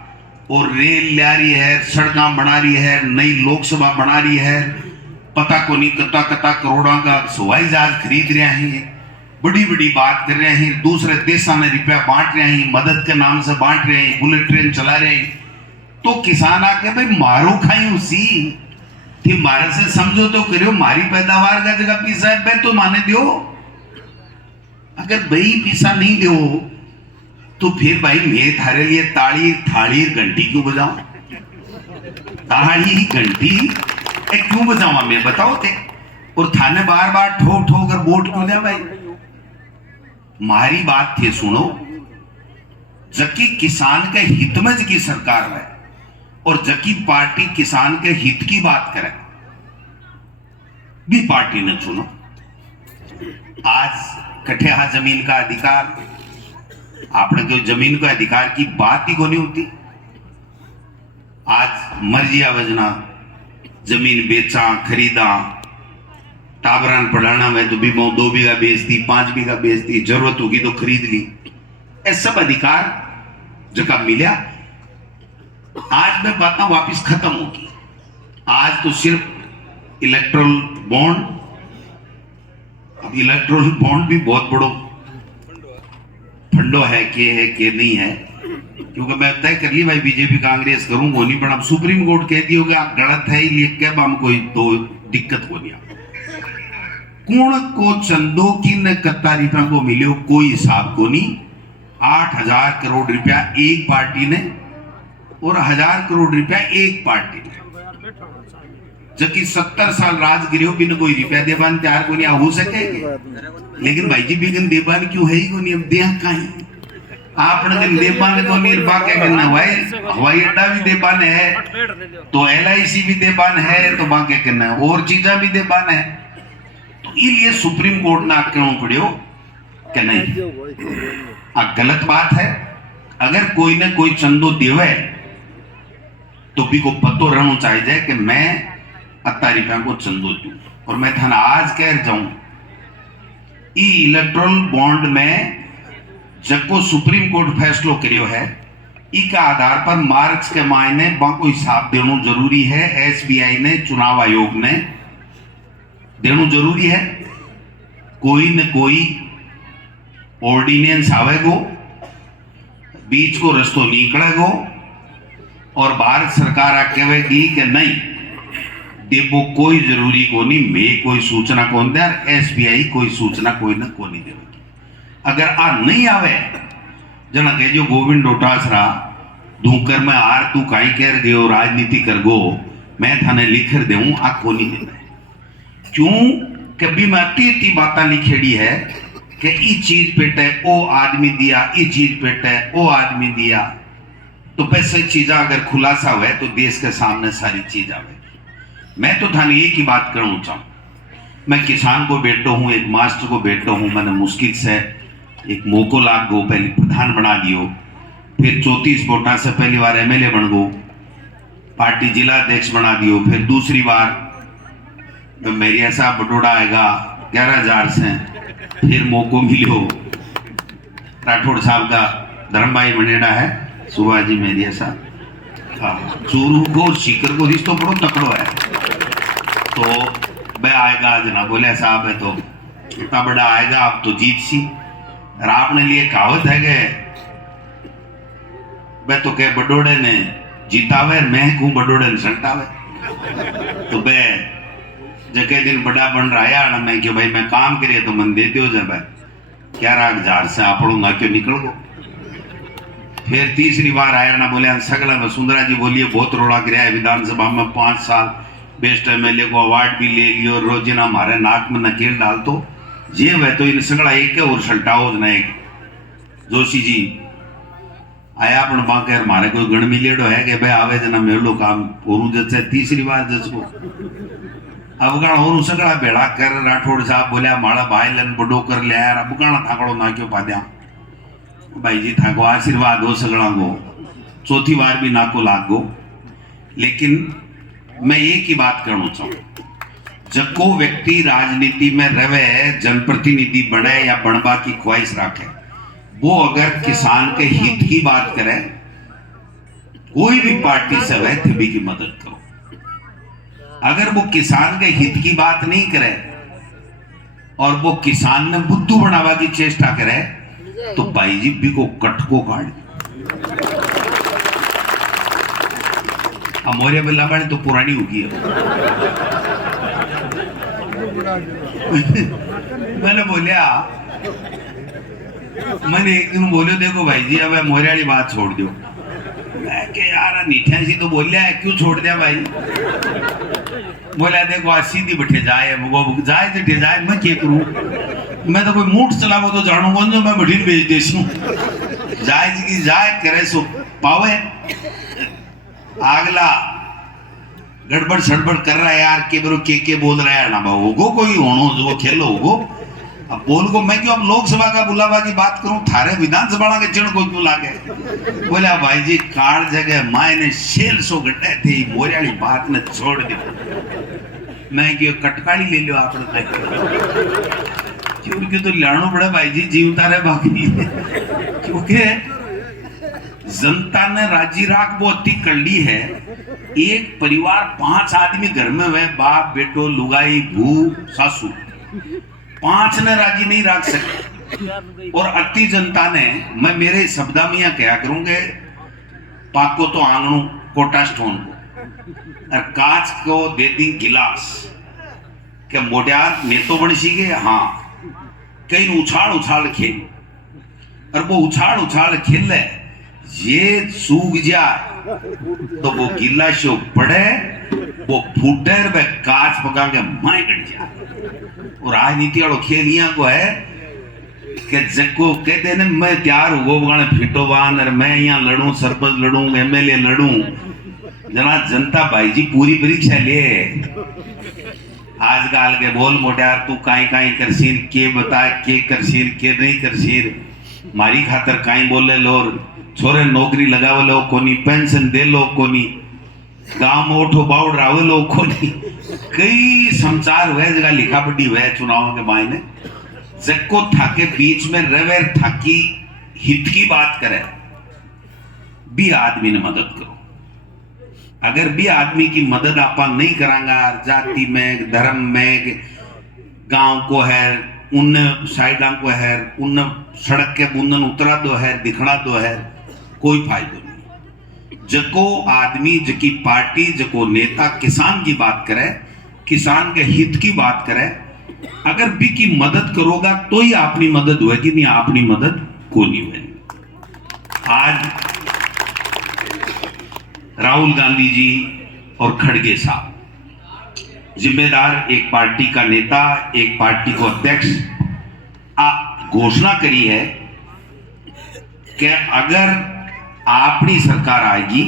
और रेल ला रही है, सड़कें बना रही है, नई लोकसभा बना रही है, पता को नहीं कता करोड़ों का हवाई जहाज खरीद रहे हैं, बड़ी बड़ी बात कर रहे हैं, दूसरे देशों में रुपया बांट रहे हैं, मदद के नाम से बांट रहे हैं, बुलेट ट्रेन चला रहे हैं। तो किसान आके भाई मारो खाई उसी थी, मारे से समझो तो करियो, मारी पैदावार का जगह पीसा है तो माने दियो। अगर भाई पीसा नहीं दो तो फिर भाई मैं थारे लिए ताली थाली घंटी क्यों बजाऊं? ताली घंटी क्यों बजाऊं मैं, बताओ ते? और थाने बार बार ठोक ठोक कर वोट क्यों दे भाई? मारी बात थे सुनो, जबकि किसान के हित में की सरकार है और जबकि पार्टी किसान के हित की बात करे भी पार्टी ने चुनो। आज कठिया जमीन का अधिकार, आपने तो जमीन का अधिकार की बात ही को नहीं होती। आज मर्जिया वजना जमीन बेचा खरीदा, टाबरान पढ़ाना में तो भी 2 बीघा बेच दी, 5 बीघा बेच दी, जरूरत होगी तो खरीद ली, ये सब अधिकार जगह मिला। आज में बातें वापस खत्म होगी। आज तो सिर्फ इलेक्ट्रल बॉन्ड, अब इलेक्ट्रल बॉन्ड भी बहुत बड़ो फंडो है कि नहीं है, क्योंकि मैं तय कर ली भाई बीजेपी कांग्रेस करूंगा नहीं, पर अब सुप्रीम कोर्ट कह दियोगा गलत है, लिख के हम कोई तो दिक्कत हो गया। कौन को चंदो की न कत्ता रुपया को मिले कोई हिसाब को नहीं। 8,000 करोड़ रुपया एक पार्टी ने और 1,000 करोड़ रुपया एक पार्टी ने, जबकि 70 साल राज गिरो बिन कोई रुपया देवान तैयार को नहीं हो सकेंगे। लेकिन भाई जी बिगन देवान क्यों है ही को नहीं, अब देह कहीं आपने देवान को निर्वाह के करना हवाई अड्डा भी देवान है, तो LIC भी देवान है, तो बाकी करना है और चीजा भी देवान है। तो इसलिए सुप्रीम कोर्ट ने क्यों पड़ियो कि नहीं, गलत बात है। अगर कोई ने कोई चंदो देवे तो भी को पतो रहना चाहिए कि मैं 80 रुपया को चंदो दूं। और मैं थाना आज कह जाऊं, इलेक्ट्रल बॉन्ड में जब सुप्रीम कोर्ट फैसलो करियो है, इसका आधार पर मार्च के मायने को हिसाब देना जरूरी है। SBI ने, चुनाव आयोग ने देना जरूरी है। कोई न कोई ऑर्डिनेंस आवेगो, बीच को रस्तो निकलेगो और भारत सरकार कहेगी कि नहीं देवो कोई जरूरी को नहीं, मैं कोई सूचना कौन दे, SBI कोई सूचना कोई न को नहीं देगी। अगर आ नहीं आवे जना कह जो गोविंद डोटासरा दूकर में आर तू काई कर गयो राजनीति कर गो, मैं थाने लिख देऊं आ को नहीं देना। क्यों? कभी मैं इतनी बातें लिखेड़ी है कि ई चीज पेटे ओ आदमी दिया, ई चीज पेटे ओ आदमी दिया, तो पैसे चीजा अगर खुलासा हुए तो देश के सामने सारी चीज आवे। मैं तो थाने एक ही बात करना चाहूं, मैं किसान को बेटो हूं, एक मास्टर को बेटो हूं, मैंने मुश्किल से एक मौको लाग गो, पहले प्रधान बना दियो, फिर 34 वोटा से पहली बार MLA बन गो, पार्टी जिला अध्यक्ष बना दियो। फिर दूसरी बार मेरिया साहब बडोड़ा आएगा 11,000 से, फिर मौको मिलो राठौड़ साहब का धर्म भाई मनेड़ा है सुभाष जी मेरिया साहब। चूरू को सीकर को रिश्तो बड़ो तकड़ो है, तो वह आएगा जना बोले साहब है तो इतना बड़ा आएगा अब तो जीत सी। और आपने लिए कहावत है कि वह तो कह बडोड़े ने जीतावे मैं कहूं बडोड़े ने संटावे। तो वह जगह दिन बड़ा बन रहा है ना, मैं क्यों भाई मैं काम करिए तो मन दे दो जब 11,000 से आपड़ो ना क्यों निकल गो। फिर तीसरी बार आया ना बोले सगला वसुंधरा जी बोलिए बहुत रोड़ा गिरा है विधानसभा में 5 साल बेस्ट एमएलए को अवार्ड भी ले लियो, रोजिना हमारे नाक में नकेल डाल तो ये वह तो इन सगड़ा एक है और सल्टाओ ना एक जोशी जी आया अपन बाकर मारे कोई गण मिलेड़ो है कि भाई आवे जना मेलो काम और जैसे तीसरी बार जसको अफगान और सगड़ा भेड़ा कर राठौड़ साहब बोलिया माड़ा भाई लन बड़ो कर ले यार अफगान थाकड़ो ना क्यों पाद्या भाई जी थाको आशीर्वाद हो सगड़ा को चौथी बार भी नाको लाग गो। लेकिन मैं एक ही बात करना चाहूं, जको व्यक्ति राजनीति में रवे जनप्रतिनिधि बने या बनवा की ख्वाहिश रखे, वो अगर किसान के हित की बात करे कोई भी पार्टी से वह थी की मदद करो। अगर वो किसान के हित की बात नहीं करे और वो किसान ने बुद्धू बनावा की चेष्टा करे तो भाई जी भी को कटको काट मोरे बिल्ला पानी तो पुरानी होगी है। मैंने बोलिया मैंने एक दिन बोलो देखो भाई जी अब मोरे वाली बात छोड़ दो। मैं के यार नीठिया सी तो बोलिया क्यों छोड़ दिया भाई। बोला देखो आज सीधी बैठे जाए वो जाए बैठे जाए मैं क्या करूं, मैं तो कोई मूठ चलावो तो जानूंगा जो मैं बढ़ी भेज देसूं जाए की जाए करे सो पावे। अगला गड़बड़ सड़बड़ कर रहा है यार के बोल रहा है ना होगो कोई होनो जो खेलो होगो। अब बोल को मैं क्यों अब लोकसभा का बुलावा की बात करूं थारे विधानसभा के चिड़ को क्यों लागे। बोला भाई जी काल जगह माए ने शेल सो गड्ढे थे मोरे वाली बात ने छोड़ दी। मैं क्यों कटकाली ले लो आप क्योंकि तो लाणो पड़े भाई जी जीव तारे बाकी क्योंकि जनता ने राजी राख वो अति कर ली है। एक परिवार 5 आदमी घर में वह बाप बेटो लुगाई भू सासू 5 ने राजी नहीं रख सके। और अति जनता ने मैं मेरे शब्दा में यहां क्या करूंगे पाको तो आंगणों कोटा स्टोन को और कांच को दे दी गिलास क्या मोटियार नेतो बन सीगे। हाँ कहीं उछाल उछाल खेल और वो उछाल उछाल खेल है ये सूख जाए तो वो गिला शो पड़े वो फूटे वह कांच पका के माए कट जाए। और राजनीति वालों खेल यहाँ को है कि जको कहते हैं मैं तैयार हो गए फिटोवान और मैं यहाँ लड़ूं सरपंच लड़ूं एमएलए लड़ूं जना जनता भाई जी पूरी परीक्षा ले आजकल के बोल मोटार तू काई काई करसीर के बता के करसीर के नहीं करसीर मारी खातर काई बोले लोर छोरे नौकरी लगावे लो कोनी पेंशन दे लो कोनी गांव में उठो बाउड रावे लो कोनी कई समाचार हुए जगह लिखा पड़ी हुए चुनाव के मायने जको थाके बीच में रवेर थाकी हित की बात करे भी आदमी ने मदद करो। अगर भी आदमी की मदद आप नहीं करांगा जाति में धर्म में गांव को है उन साइडा को है उन सड़क के बुंदन उतरा दो है दिखना दो है कोई फायदा नहीं। जको आदमी जकी पार्टी जको नेता किसान की बात करे किसान के हित की बात करे अगर भी की मदद करोगा तो ही अपनी मदद होगी नहीं अपनी मदद को नहीं होगी। आज राहुल गांधी जी और खड़गे साहब जिम्मेदार एक पार्टी का नेता एक पार्टी को अध्यक्ष घोषणा करी है कि अगर अपनी सरकार आएगी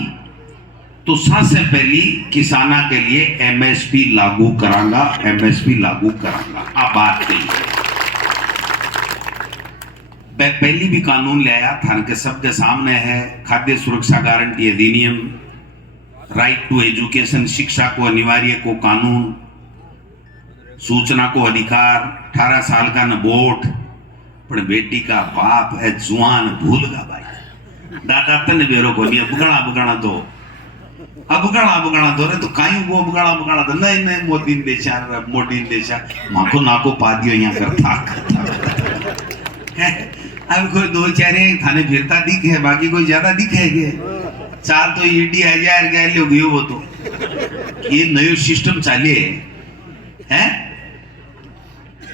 तो सबसे पहली किसाना के लिए एमएसपी लागू करांगा एमएसपी लागू करांगा। आप बात कही पहली भी कानून ले आया था कि सबके सामने है खाद्य सुरक्षा गारंटी अधिनियम राइट टू एजुकेशन, शिक्षा को अनिवार्य को कानून, सूचना को अधिकार, 18 साल का न वोट, पर बेटी का बाप है जुआन भूलगा भाई। दादा तन बेरो को नहीं बुगाड़ा बुगाड़ा तो रे तो काई वो बुगाड़ा तो नहीं मोदी देशा माको नाको पादियो यहाँ करता अब कोई 2-4 थाने फिरता दिखे, बाकी कोई ज्यादा दिखेगे। 4 तो ईडी आ जाए गया ले गयो वो तो ये नयो सिस्टम चाले है।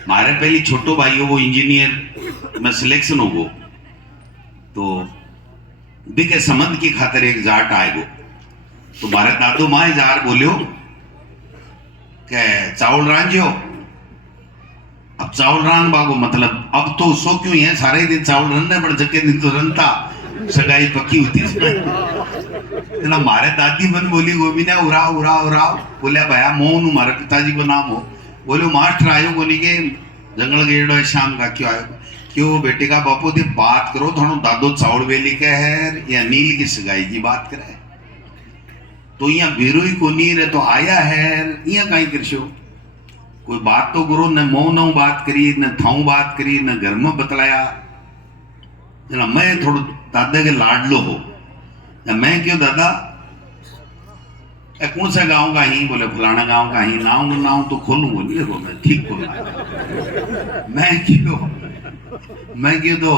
मारे पहली छोटो भाइयों वो इंजीनियर में सिलेक्शन होगो तो बिके संबंध की खातिर एक जाट आएगो तो मारे दादू माए जार बोलियो के चावल रांझियो। अब चावल रान बागो मतलब अब तो सो क्यों है सारे दिन चावल रनने पर जके दिन तो रनता सगाई पक्की होती है ना। मारे दादी मन बोली गोविंदा उराव बोले भैया मोहन मारे पिताजी को नाम हो। बोले मास्टर आयो को नहीं के जंगल गेड़ो है शाम का क्यों आयो? क्यों बेटे का बापू दी बात करो थोड़ा दादो चावल वेली के है या नील की सगाई की बात करे तो यहाँ बिरुई को नहीं रहे तो आया है यहाँ कहीं करशो कोई बात तो करो न मोह बात करी न थाऊ बात करी न घर में बतलाया ना। मैं थोड़ा दादा के लाडलो हो ना मैं क्यों दादा कौन सा गांव का ही? बोले फलाना गांव का ही। नाव तो खोलूंगा नहीं देखो मैं ठीक खोलूंगा। मैं क्यों तो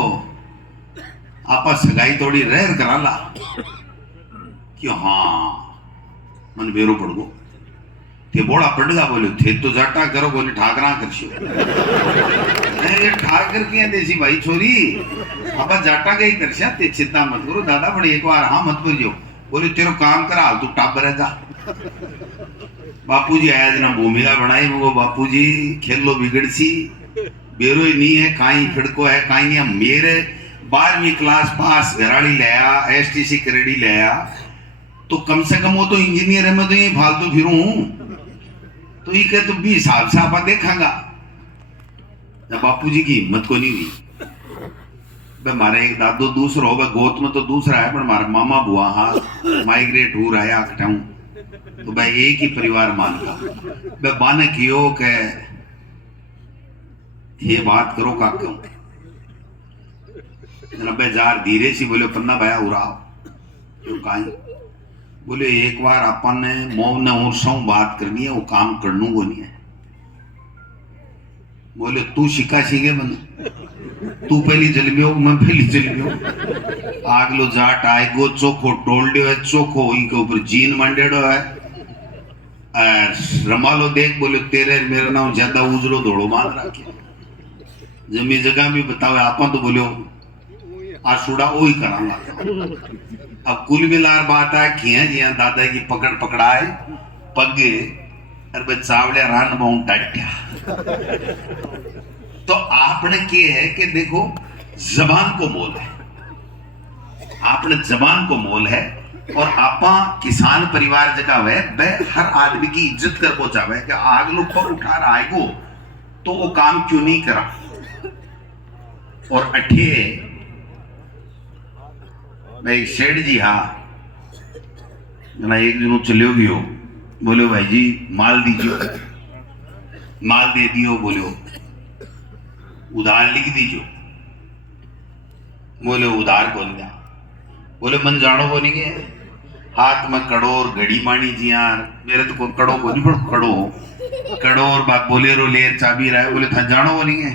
आपा सगाई थोड़ी रेर करा ला क्यों? हाँ मन बेरो पड़ गो थे बोड़ा पड़गा। बोले थे तो जाटा करो बोले ठाकरा करशो ये ठाकर के देसी भाई छोरी आपा जाटा के ही करशा ते चिंता मत करो दादा बड़े एक बार हाँ मत बोलियो। बोले तेरो काम करा तू टाबर है जा। बापूजी आया जना भूमिका बनाई वो बापूजी खेलो बिगड़ सी बेरो ही नहीं है काई फिड़को है काई नहीं। मेरे 12वीं क्लास पास घराड़ी लाया एसटीसी करेडी लाया तो कम से कम वो तो इंजीनियर है मैं तो ये फालतू फिरूं तो ये कहे तो 20 साल से आपा देखांगा। बापूजी की हिम्मत को नहीं हुई। मारे एक दादो दूसरा हो गोत में तो दूसरा है पर मारा मामा बुआ हाँ माइग्रेट हो रहा है आखटाऊं तो भाई एक ही परिवार मान का बाने कियो के ये बात करो का क्यों जार धीरे सी बोले पन्ना भाया उड़ाओ क्यों काई? बोले एक बार अपन ने मौन और सौ बात करनी है वो काम करनू को नहीं है। बोले तू शिका सीखे बने तू पहली जलबियो मैं पहली जलबियो आगलो जाट आएगो चोखो टोल्डियो है चोखो इनके ऊपर जीन मंडेडो है रमालो देख। बोले तेरे मेरा नाम ज्यादा उजड़ो दौड़ो मान रखे जमी जगह भी बताओ आपा तो बोलो आसुड़ा वो ही करांगा। अब कुल मिलार बात है कि जी दादा की पकड़ पकड़ाए पगे अरे चावले रान बहु टाट्या तो आपने के है कि देखो जबान को मोल है आपने जबान को मोल है और आपा किसान परिवार जगह वे हर आदमी की इज्जत कर पहुंचावे कि आग लोग पर उठा रहा है तो वो काम क्यों नहीं करा। और अठे भाई शेठ जी हाँ ना एक दिन चलो गयो बोलो भाई जी माल दीजिए माल दे दियो। बोलो उधार लिख दीजिए। बोले उधार कौन दिया? बोले मन जानो को नहीं गए हाथ में कड़ोर घड़ी मानी जी यार मेरे तो कड़ो को नहीं पर कड़ोर बात बोलेरो लेर चाबी रहा है। बोले था जानो को नहीं गए?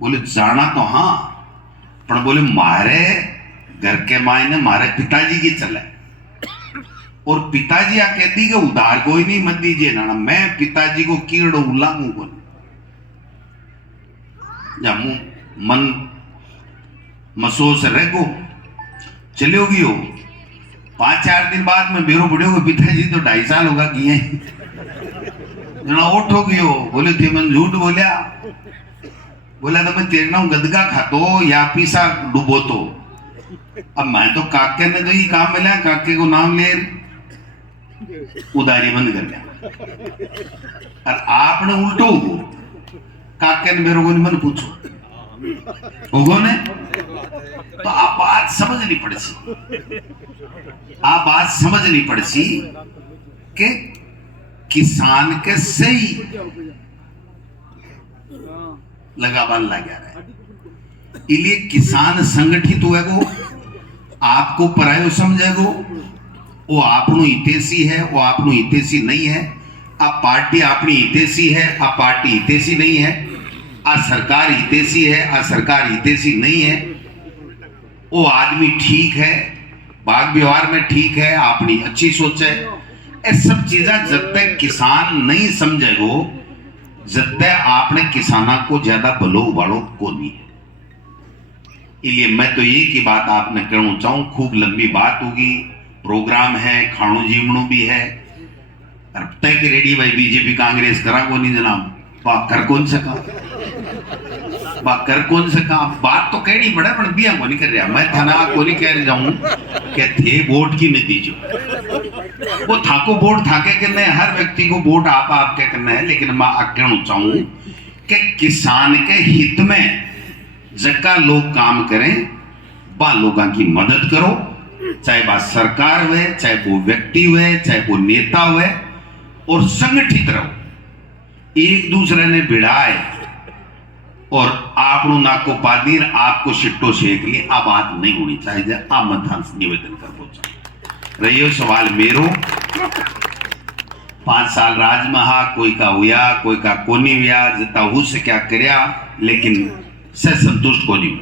बोले जाना तो हाँ पर बोले मारे घर के मायने मारे पिताजी की चले और पिताजी आ कहती कि उधार कोई नहीं मत दीजिए ना मैं पिताजी को कीड़ो उलांगू को या मन मसोस रहेगो चलो गयो 5-4 दिन बाद में बेरो बुढ़े को पिताजी तो 2.5 साल होगा किए जना ओठ हो गयो। बोले थे मन झूठ बोलिया। बोला तो मैं तेरे नाम गदगा खातो या पीसा डूबो तो अब मैं तो काके ने तो ये काम मिला काके को नाम ले उधारी बंद कर दिया और आपने उल्टो काके ने मेरे को मन पूछो उन्होंने तो आप बात समझनी पड़सी, आप बात समझनी पड़सी कि किसान के सही लगावान लग रहा है। इसलिए किसान संगठित हुएगो, आपको परायो समझेगो, वो आपनो हितेशी है, वो आपनो हितेशी नहीं है। आप पार्टी अपनी हितेशी है, आप पार्टी हितेशी नहीं है। आ सरकार हितेशी है, आ सरकार हितेशी नहीं है। वो आदमी ठीक है, बाग व्यवहार में ठीक है, अपनी अच्छी सोच है। ये सब चीजें जब तक किसान नहीं समझेगो, जब तक आपने किसाना को ज्यादा बलो उबालो को नहीं है। इसलिए मैं तो यही की बात आपने कहना चाहूं। खूब लंबी बात होगी, प्रोग्राम है, खाणो जीवणो भी है। तय की रेडी भाई बीजेपी कांग्रेस करा को नहीं जनाब, कर कौन सका, कर कौन सका। बात तो कहनी पड़े पर बिया को नहीं कर रहा। मैं थाना को नहीं कह जाऊं कि थे वोट की नतीजो, वो थाको वोट थाके करना है, हर व्यक्ति को वोट आप के करना है। लेकिन मैं कहना चाहूं कि किसान के हित में जक्का लोग काम करें, बा लोगों की मदद करो, चाहे बात सरकार हुए, चाहे वो व्यक्ति हुए, चाहे वो नेता हुए, और संगठित रहो। एक दूसरे ने भिड़ाए और आप नाको पादीर आपको शिट्टो शेख लिए, आ बात नहीं होनी चाहिए। आप मतदान निवेदन कर रही हो। सवाल मेरो 5 साल राज में हा, कोई का हुआ, कोई का कोनी हुआ, जितना हो से क्या करया, लेकिन से संतुष्ट को नहीं।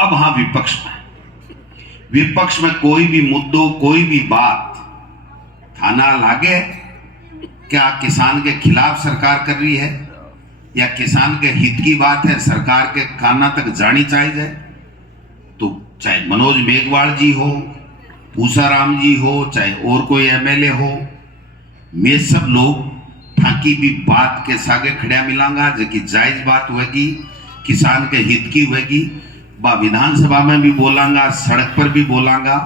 अब हाँ विपक्ष में, विपक्ष में कोई भी मुद्दों, कोई भी बात थाना लागे, क्या किसान के खिलाफ सरकार कर रही है या किसान के हित की बात है, सरकार के काना तक जानी चाहिए। तो चाहे मनोज मेघवाल जी हो, पूसाराम जी हो, चाहे और कोई एमएलए हो, मैं सब लोग थाकी भी बात के सागे खड़िया मिलांगा, जो कि जायज बात होगी, किसान के हित की होगी। बा विधानसभा में भी बोलांगा, सड़क पर भी बोलांगा,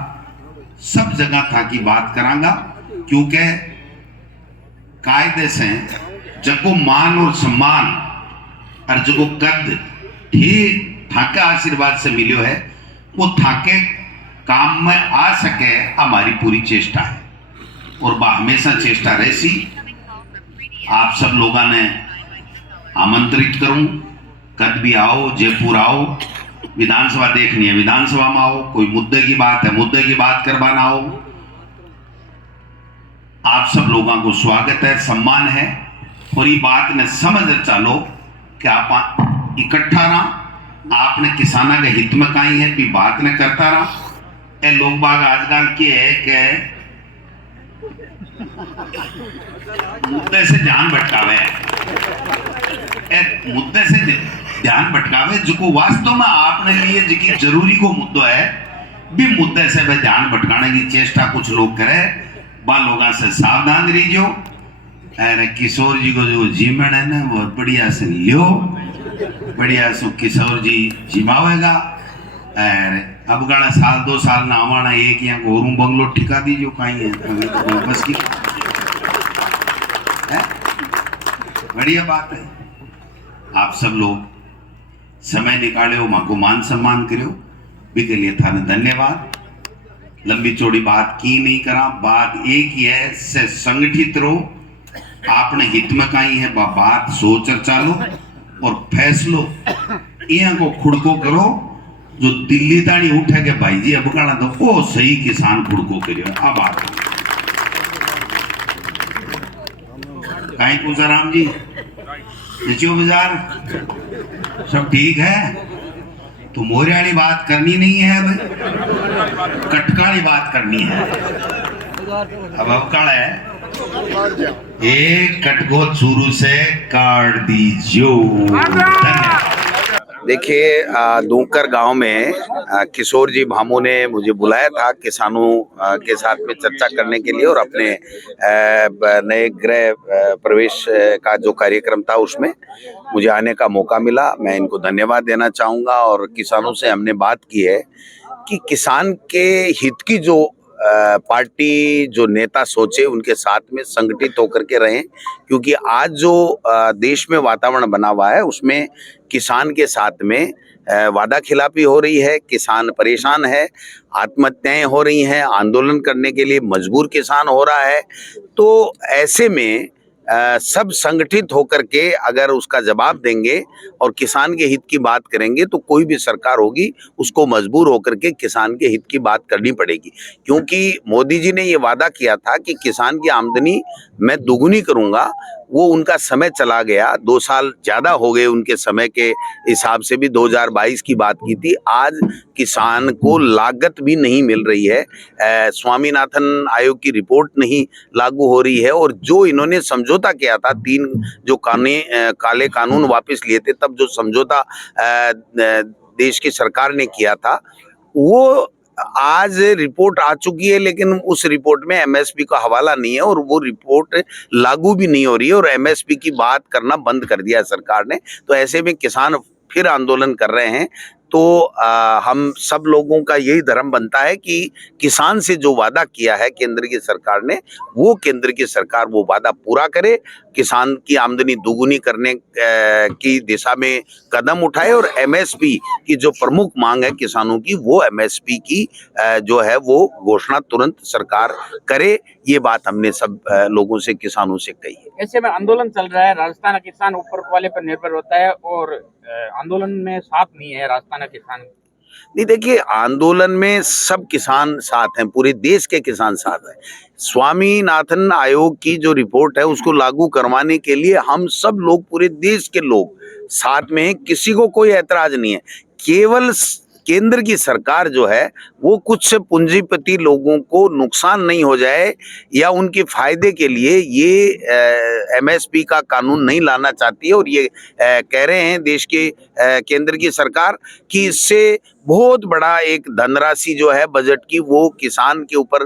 सब जगह थाकी बात करांगा। क्योंकि कायदे से जको मान और सम्मान और जको कद ठीक थाके आशीर्वाद से मिलो है, वो थाके काम में आ सके, हमारी पूरी चेष्टा है। और बा हमेशा चेष्टा रहसी। आप सब लोगों ने आमंत्रित करूं, कद भी आओ, जयपुर आओ, विधानसभा देखनी है, विधानसभा में आओ, कोई मुद्दे की बात है, मुद्दे की बात करवाना हो, आप सब लोगों को स्वागत है, सम्मान है। और ये बात ने समझ चलो कि आप इकट्ठा रहा, आपने किसाना के हित में कहीं है भी बात ने करता रहा। ए लोग बाग आजकल के है कि मुद्दे से ध्यान भटकावे, मुद्दे से ध्यान भटकावे, जो वास्तव में आपने लिए जो जरूरी को मुद्दा है, भी मुद्दे से वह ध्यान भटकाने की चेष्टा कुछ लोग करे। बा लोगों से सावधान रहियो। अरे किशोर जी को जो जीवन है ना, वो बढ़िया से लियो, बढ़िया से किशोर जी जिमावेगा। अरे अब गाना साल 2 साल ना आवाना, एक यहाँ को रूम बंगलो ठिका दीजियो, कहीं है बस की बढ़िया बात है। आप सब लोग समय निकाले हो, मां को मान सम्मान करो, भी के लिए थाने धन्यवाद। लंबी चौड़ी बात की नहीं करा, बात एक ही है, से संगठित रहो, आपने हित में कहीं है, बात सोच चालो और फैसलो यहाँ को खुड़को करो। जो दिल्ली तानी उठे के भाई जी अब कहना तो वो सही किसान खुड़को करियो। अब बात कहीं पूसाराम जी बेचियो बाजार सब ठीक है, तो मोरे वाली बात करनी नहीं है, भाई कटकाली बात करनी है। अब अवकाल है, एक कटको शुरू से काट दीजियो। देखिए, दूंकर गांव में किशोर जी भामू ने मुझे बुलाया था किसानों के साथ में चर्चा करने के लिए, और अपने नए गृह प्रवेश का जो कार्यक्रम था उसमें मुझे आने का मौका मिला। मैं इनको धन्यवाद देना चाहूँगा। और किसानों से हमने बात की है कि किसान के हित की जो पार्टी जो नेता सोचे उनके साथ में संगठित होकर के रहें, क्योंकि आज जो देश में वातावरण बना हुआ है उसमें किसान के साथ में वादा खिलाफी हो रही है, किसान परेशान है, आत्महत्याएं हो रही हैं, आंदोलन करने के लिए मजबूर किसान हो रहा है। तो ऐसे में सब संगठित होकर के अगर उसका जवाब देंगे और किसान के हित की बात करेंगे तो कोई भी सरकार होगी उसको मजबूर होकर के किसान के हित की बात करनी पड़ेगी। क्योंकि मोदी जी ने ये वादा किया था कि किसान की आमदनी मैं दुगुनी करूंगा, वो उनका समय चला गया, 2 साल ज्यादा हो गए उनके समय के हिसाब से भी 2022 की बात की थी। आज किसान को लागत भी नहीं मिल रही है, स्वामीनाथन आयोग की रिपोर्ट नहीं लागू हो रही है, और जो इन्होंने समझौता किया था 3 जो काले कानून वापस लिए थे, तब जो समझौता देश की सरकार ने किया था वो आज रिपोर्ट आ चुकी है, लेकिन उस रिपोर्ट में एमएसपी का हवाला नहीं है और वो रिपोर्ट लागू भी नहीं हो रही है और एमएसपी की बात करना बंद कर दिया सरकार ने। तो ऐसे में किसान फिर आंदोलन कर रहे हैं। तो हम सब लोगों का यही धर्म बनता है कि किसान से जो वादा किया है केंद्र की सरकार ने, वो केंद्र की सरकार वो वादा पूरा करे, किसान की आमदनी दोगुनी करने की दिशा में कदम उठाए और एमएसपी की जो प्रमुख मांग है किसानों की, वो एमएसपी की जो है वो घोषणा तुरंत सरकार करे। ये बात हमने सब लोगों से, किसानों से कही है। ऐसे में आंदोलन चल रहा है, राजस्थान का किसान ऊपर वाले पर निर्भर होता है और आंदोलन में साथ नहीं है राजस्थान का किसान। नहीं, देखिए, आंदोलन में सब किसान साथ हैं, पूरे देश के किसान साथ हैं। स्वामीनाथन आयोग की जो रिपोर्ट है उसको लागू करवाने के लिए हम सब लोग, पूरे देश के लोग साथ में हैं, किसी को कोई ऐतराज नहीं है। केवल केंद्र की सरकार जो है वो कुछ पूंजीपति लोगों को नुकसान नहीं हो जाए या उनके फायदे के लिए ये एमएसपी का कानून नहीं लाना चाहती है, और ये कह रहे हैं देश के केंद्र की सरकार कि इससे बहुत बड़ा एक धनराशि जो है बजट की वो किसान के ऊपर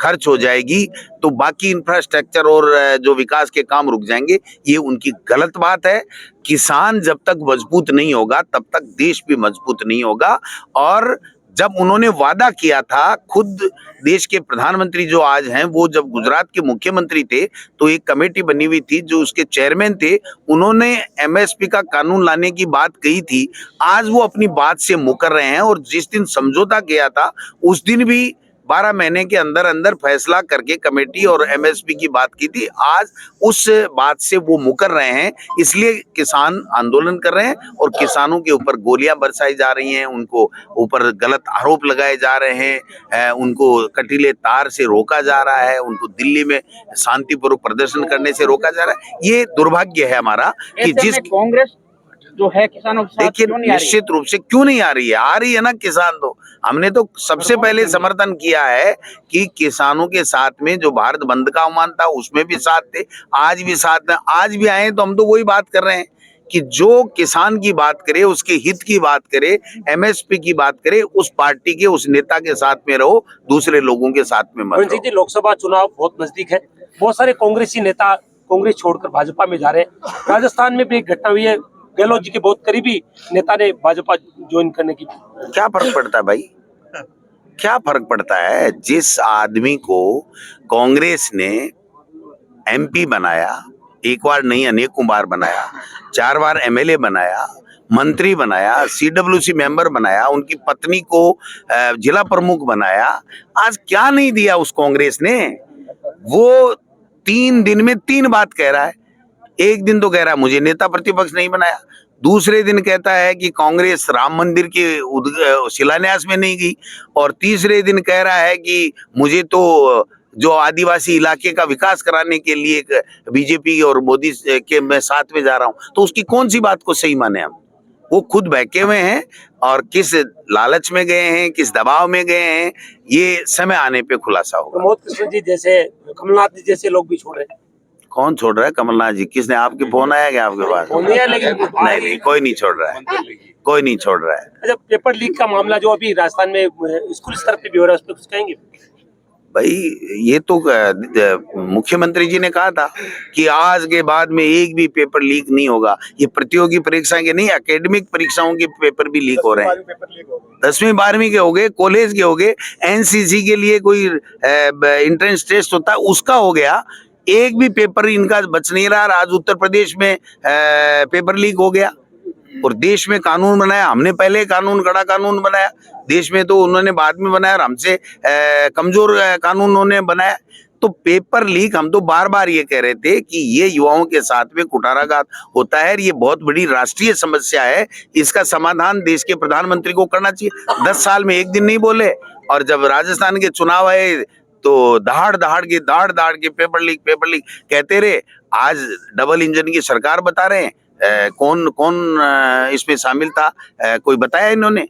खर्च हो जाएगी, तो बाकी इंफ्रास्ट्रक्चर और जो विकास के काम रुक जाएंगे। ये उनकी गलत बात है। किसान जब तक मजबूत नहीं होगा तब तक देश भी मजबूत नहीं होगा। और जब उन्होंने वादा किया था, खुद देश के प्रधानमंत्री जो आज हैं, वो जब गुजरात के मुख्यमंत्री थे तो एक कमेटी बनी हुई थी, जो उसके चेयरमैन थे, उन्होंने एमएसपी का कानून लाने की बात कही थी। आज वो अपनी बात से मुकर रहे हैं और जिस दिन समझौता किया था उस दिन भी 12 महीने के अंदर अंदर फैसला करके कमेटी और एमएसपी की बात की थी। आज उस बात से वो मुकर रहे हैं, इसलिए किसान आंदोलन कर रहे हैं और किसानों के ऊपर गोलियां बरसाई जा रही हैं, उनको ऊपर गलत आरोप लगाए जा रहे हैं, उनको कटीले तार से रोका जा रहा है, उनको दिल्ली में शांतिपूर्वक प्रदर्शन करने से रोका जा रहा है। ये दुर्भाग्य है हमारा कि जिस कांग्रेस जो है किसानों के साथ, देखिए, निश्चित रूप से क्यों नहीं आ रही है, आ रही है ना किसान। तो हमने तो सबसे पहले समर्थन किया है कि किसानों के साथ में जो भारत बंद का आह्वान था उसमें भी साथ थे, आज भी साथ हैं, आज भी आए। तो हम तो वही बात कर रहे हैं कि जो किसान की बात करे, उसके हित की बात करे, एमएसपी की बात करे, उस पार्टी के उस नेता के साथ में रहो, दूसरे लोगों के साथ में मत रहो। लोकसभा चुनाव बहुत नजदीक है, बहुत सारे कांग्रेसी नेता कांग्रेस छोड़कर भाजपा में जा रहे हैं। राजस्थान में भी एक घटना हुई है, गहलोत जी के बहुत करीबी नेता ने भाजपा ज्वाइन करने की। क्या फर्क पड़ता है भाई, क्या फर्क पड़ता है? जिस आदमी को कांग्रेस ने एमपी बनाया, एक बार नहीं अनेकों बार बनाया, 4 बार एमएलए बनाया, मंत्री बनाया, सीडब्ल्यूसी मेंबर बनाया, उनकी पत्नी को जिला प्रमुख बनाया, आज क्या नहीं दिया उस कांग्रेस ने? वो 3 दिन में 3 बात कह रहा है। एक दिन तो कह रहा है मुझे नेता प्रतिपक्ष नहीं बनाया, दूसरे दिन कहता है कि कांग्रेस राम मंदिर के शिलान्यास में नहीं गई, और तीसरे दिन कह रहा है कि मुझे तो जो आदिवासी इलाके का विकास कराने के लिए बीजेपी और मोदी के मैं साथ में जा रहा हूं। तो उसकी कौन सी बात को सही माने हम? वो खुद बहके हुए हैं और किस लालच में गए हैं, किस दबाव में गए हैं, ये समय आने पे खुलासा होगा। प्रमोद कृष्ण जी जैसे, कमलनाथ जी जैसे लोग भी छोड़ रहे हैं। कौन छोड़ रहा है? कमलनाथ जी? किसने? आपके फोन आया क्या आपके पास? फोन नहीं है, लेकिन नहीं, कोई नहीं छोड़ रहा है, कोई नहीं छोड़ रहा है। अच्छा, पेपर लीक का मामला जो अभी राजस्थान में स्कूल स्तर पे भी हो रहा है, उस पर कुछ कहेंगे? भाई ये तो मुख्यमंत्री जी ने कहा था कि आज के बाद में एक भी पेपर लीक नहीं होगा। ये प्रतियोगी परीक्षा के नहीं, एकेडमिक परीक्षाओं के पेपर भी लीक हो रहे हैं। 10वीं 12वीं के हो गए, कॉलेज के हो गए, एनसीसी के लिए कोई एंट्रेंस टेस्ट होता है उसका हो गया। एक भी पेपर इनका बच नहीं रहा। आज उत्तर प्रदेश में पेपर लीक हो गया और देश में कानून बनाया। हमने पहले कानून, कड़ा कानून बनाया देश में, तो उन्होंने बाद में बनाया और हमसे कमजोर कानून उन्होंने बनाया। तो पेपर लीक, हम तो बार बार ये कह रहे थे कि ये युवाओं के साथ में कुठाराघात होता है। ये बहुत बड़ी राष्ट्रीय समस्या है। इसका समाधान देश के प्रधानमंत्री को करना चाहिए। 10 साल में एक दिन नहीं बोले, और जब राजस्थान के चुनाव आए तो दहाड़ दहाड़ के पेपर लीक कहते रहे। आज डबल इंजन की सरकार बता रहे हैं। कौन इसमें शामिल था, कोई बताया इन्होंने?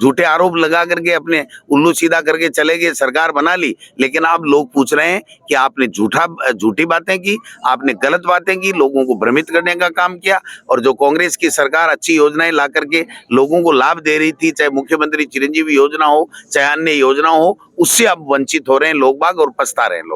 झूठे आरोप लगा करके अपने उल्लू सीधा करके चले गए, सरकार बना ली। लेकिन अब लोग पूछ रहे हैं कि आपने झूठी बातें की, आपने गलत बातें की, लोगों को भ्रमित करने का काम किया। और जो कांग्रेस की सरकार अच्छी योजनाएं ला करके लोगों को लाभ दे रही थी, चाहे मुख्यमंत्री चिरंजीवी योजना हो, चाहे अन्य योजना हो, उससे अब वंचित हो रहे हैं लोग बाग और पछता रहे हैं लोग।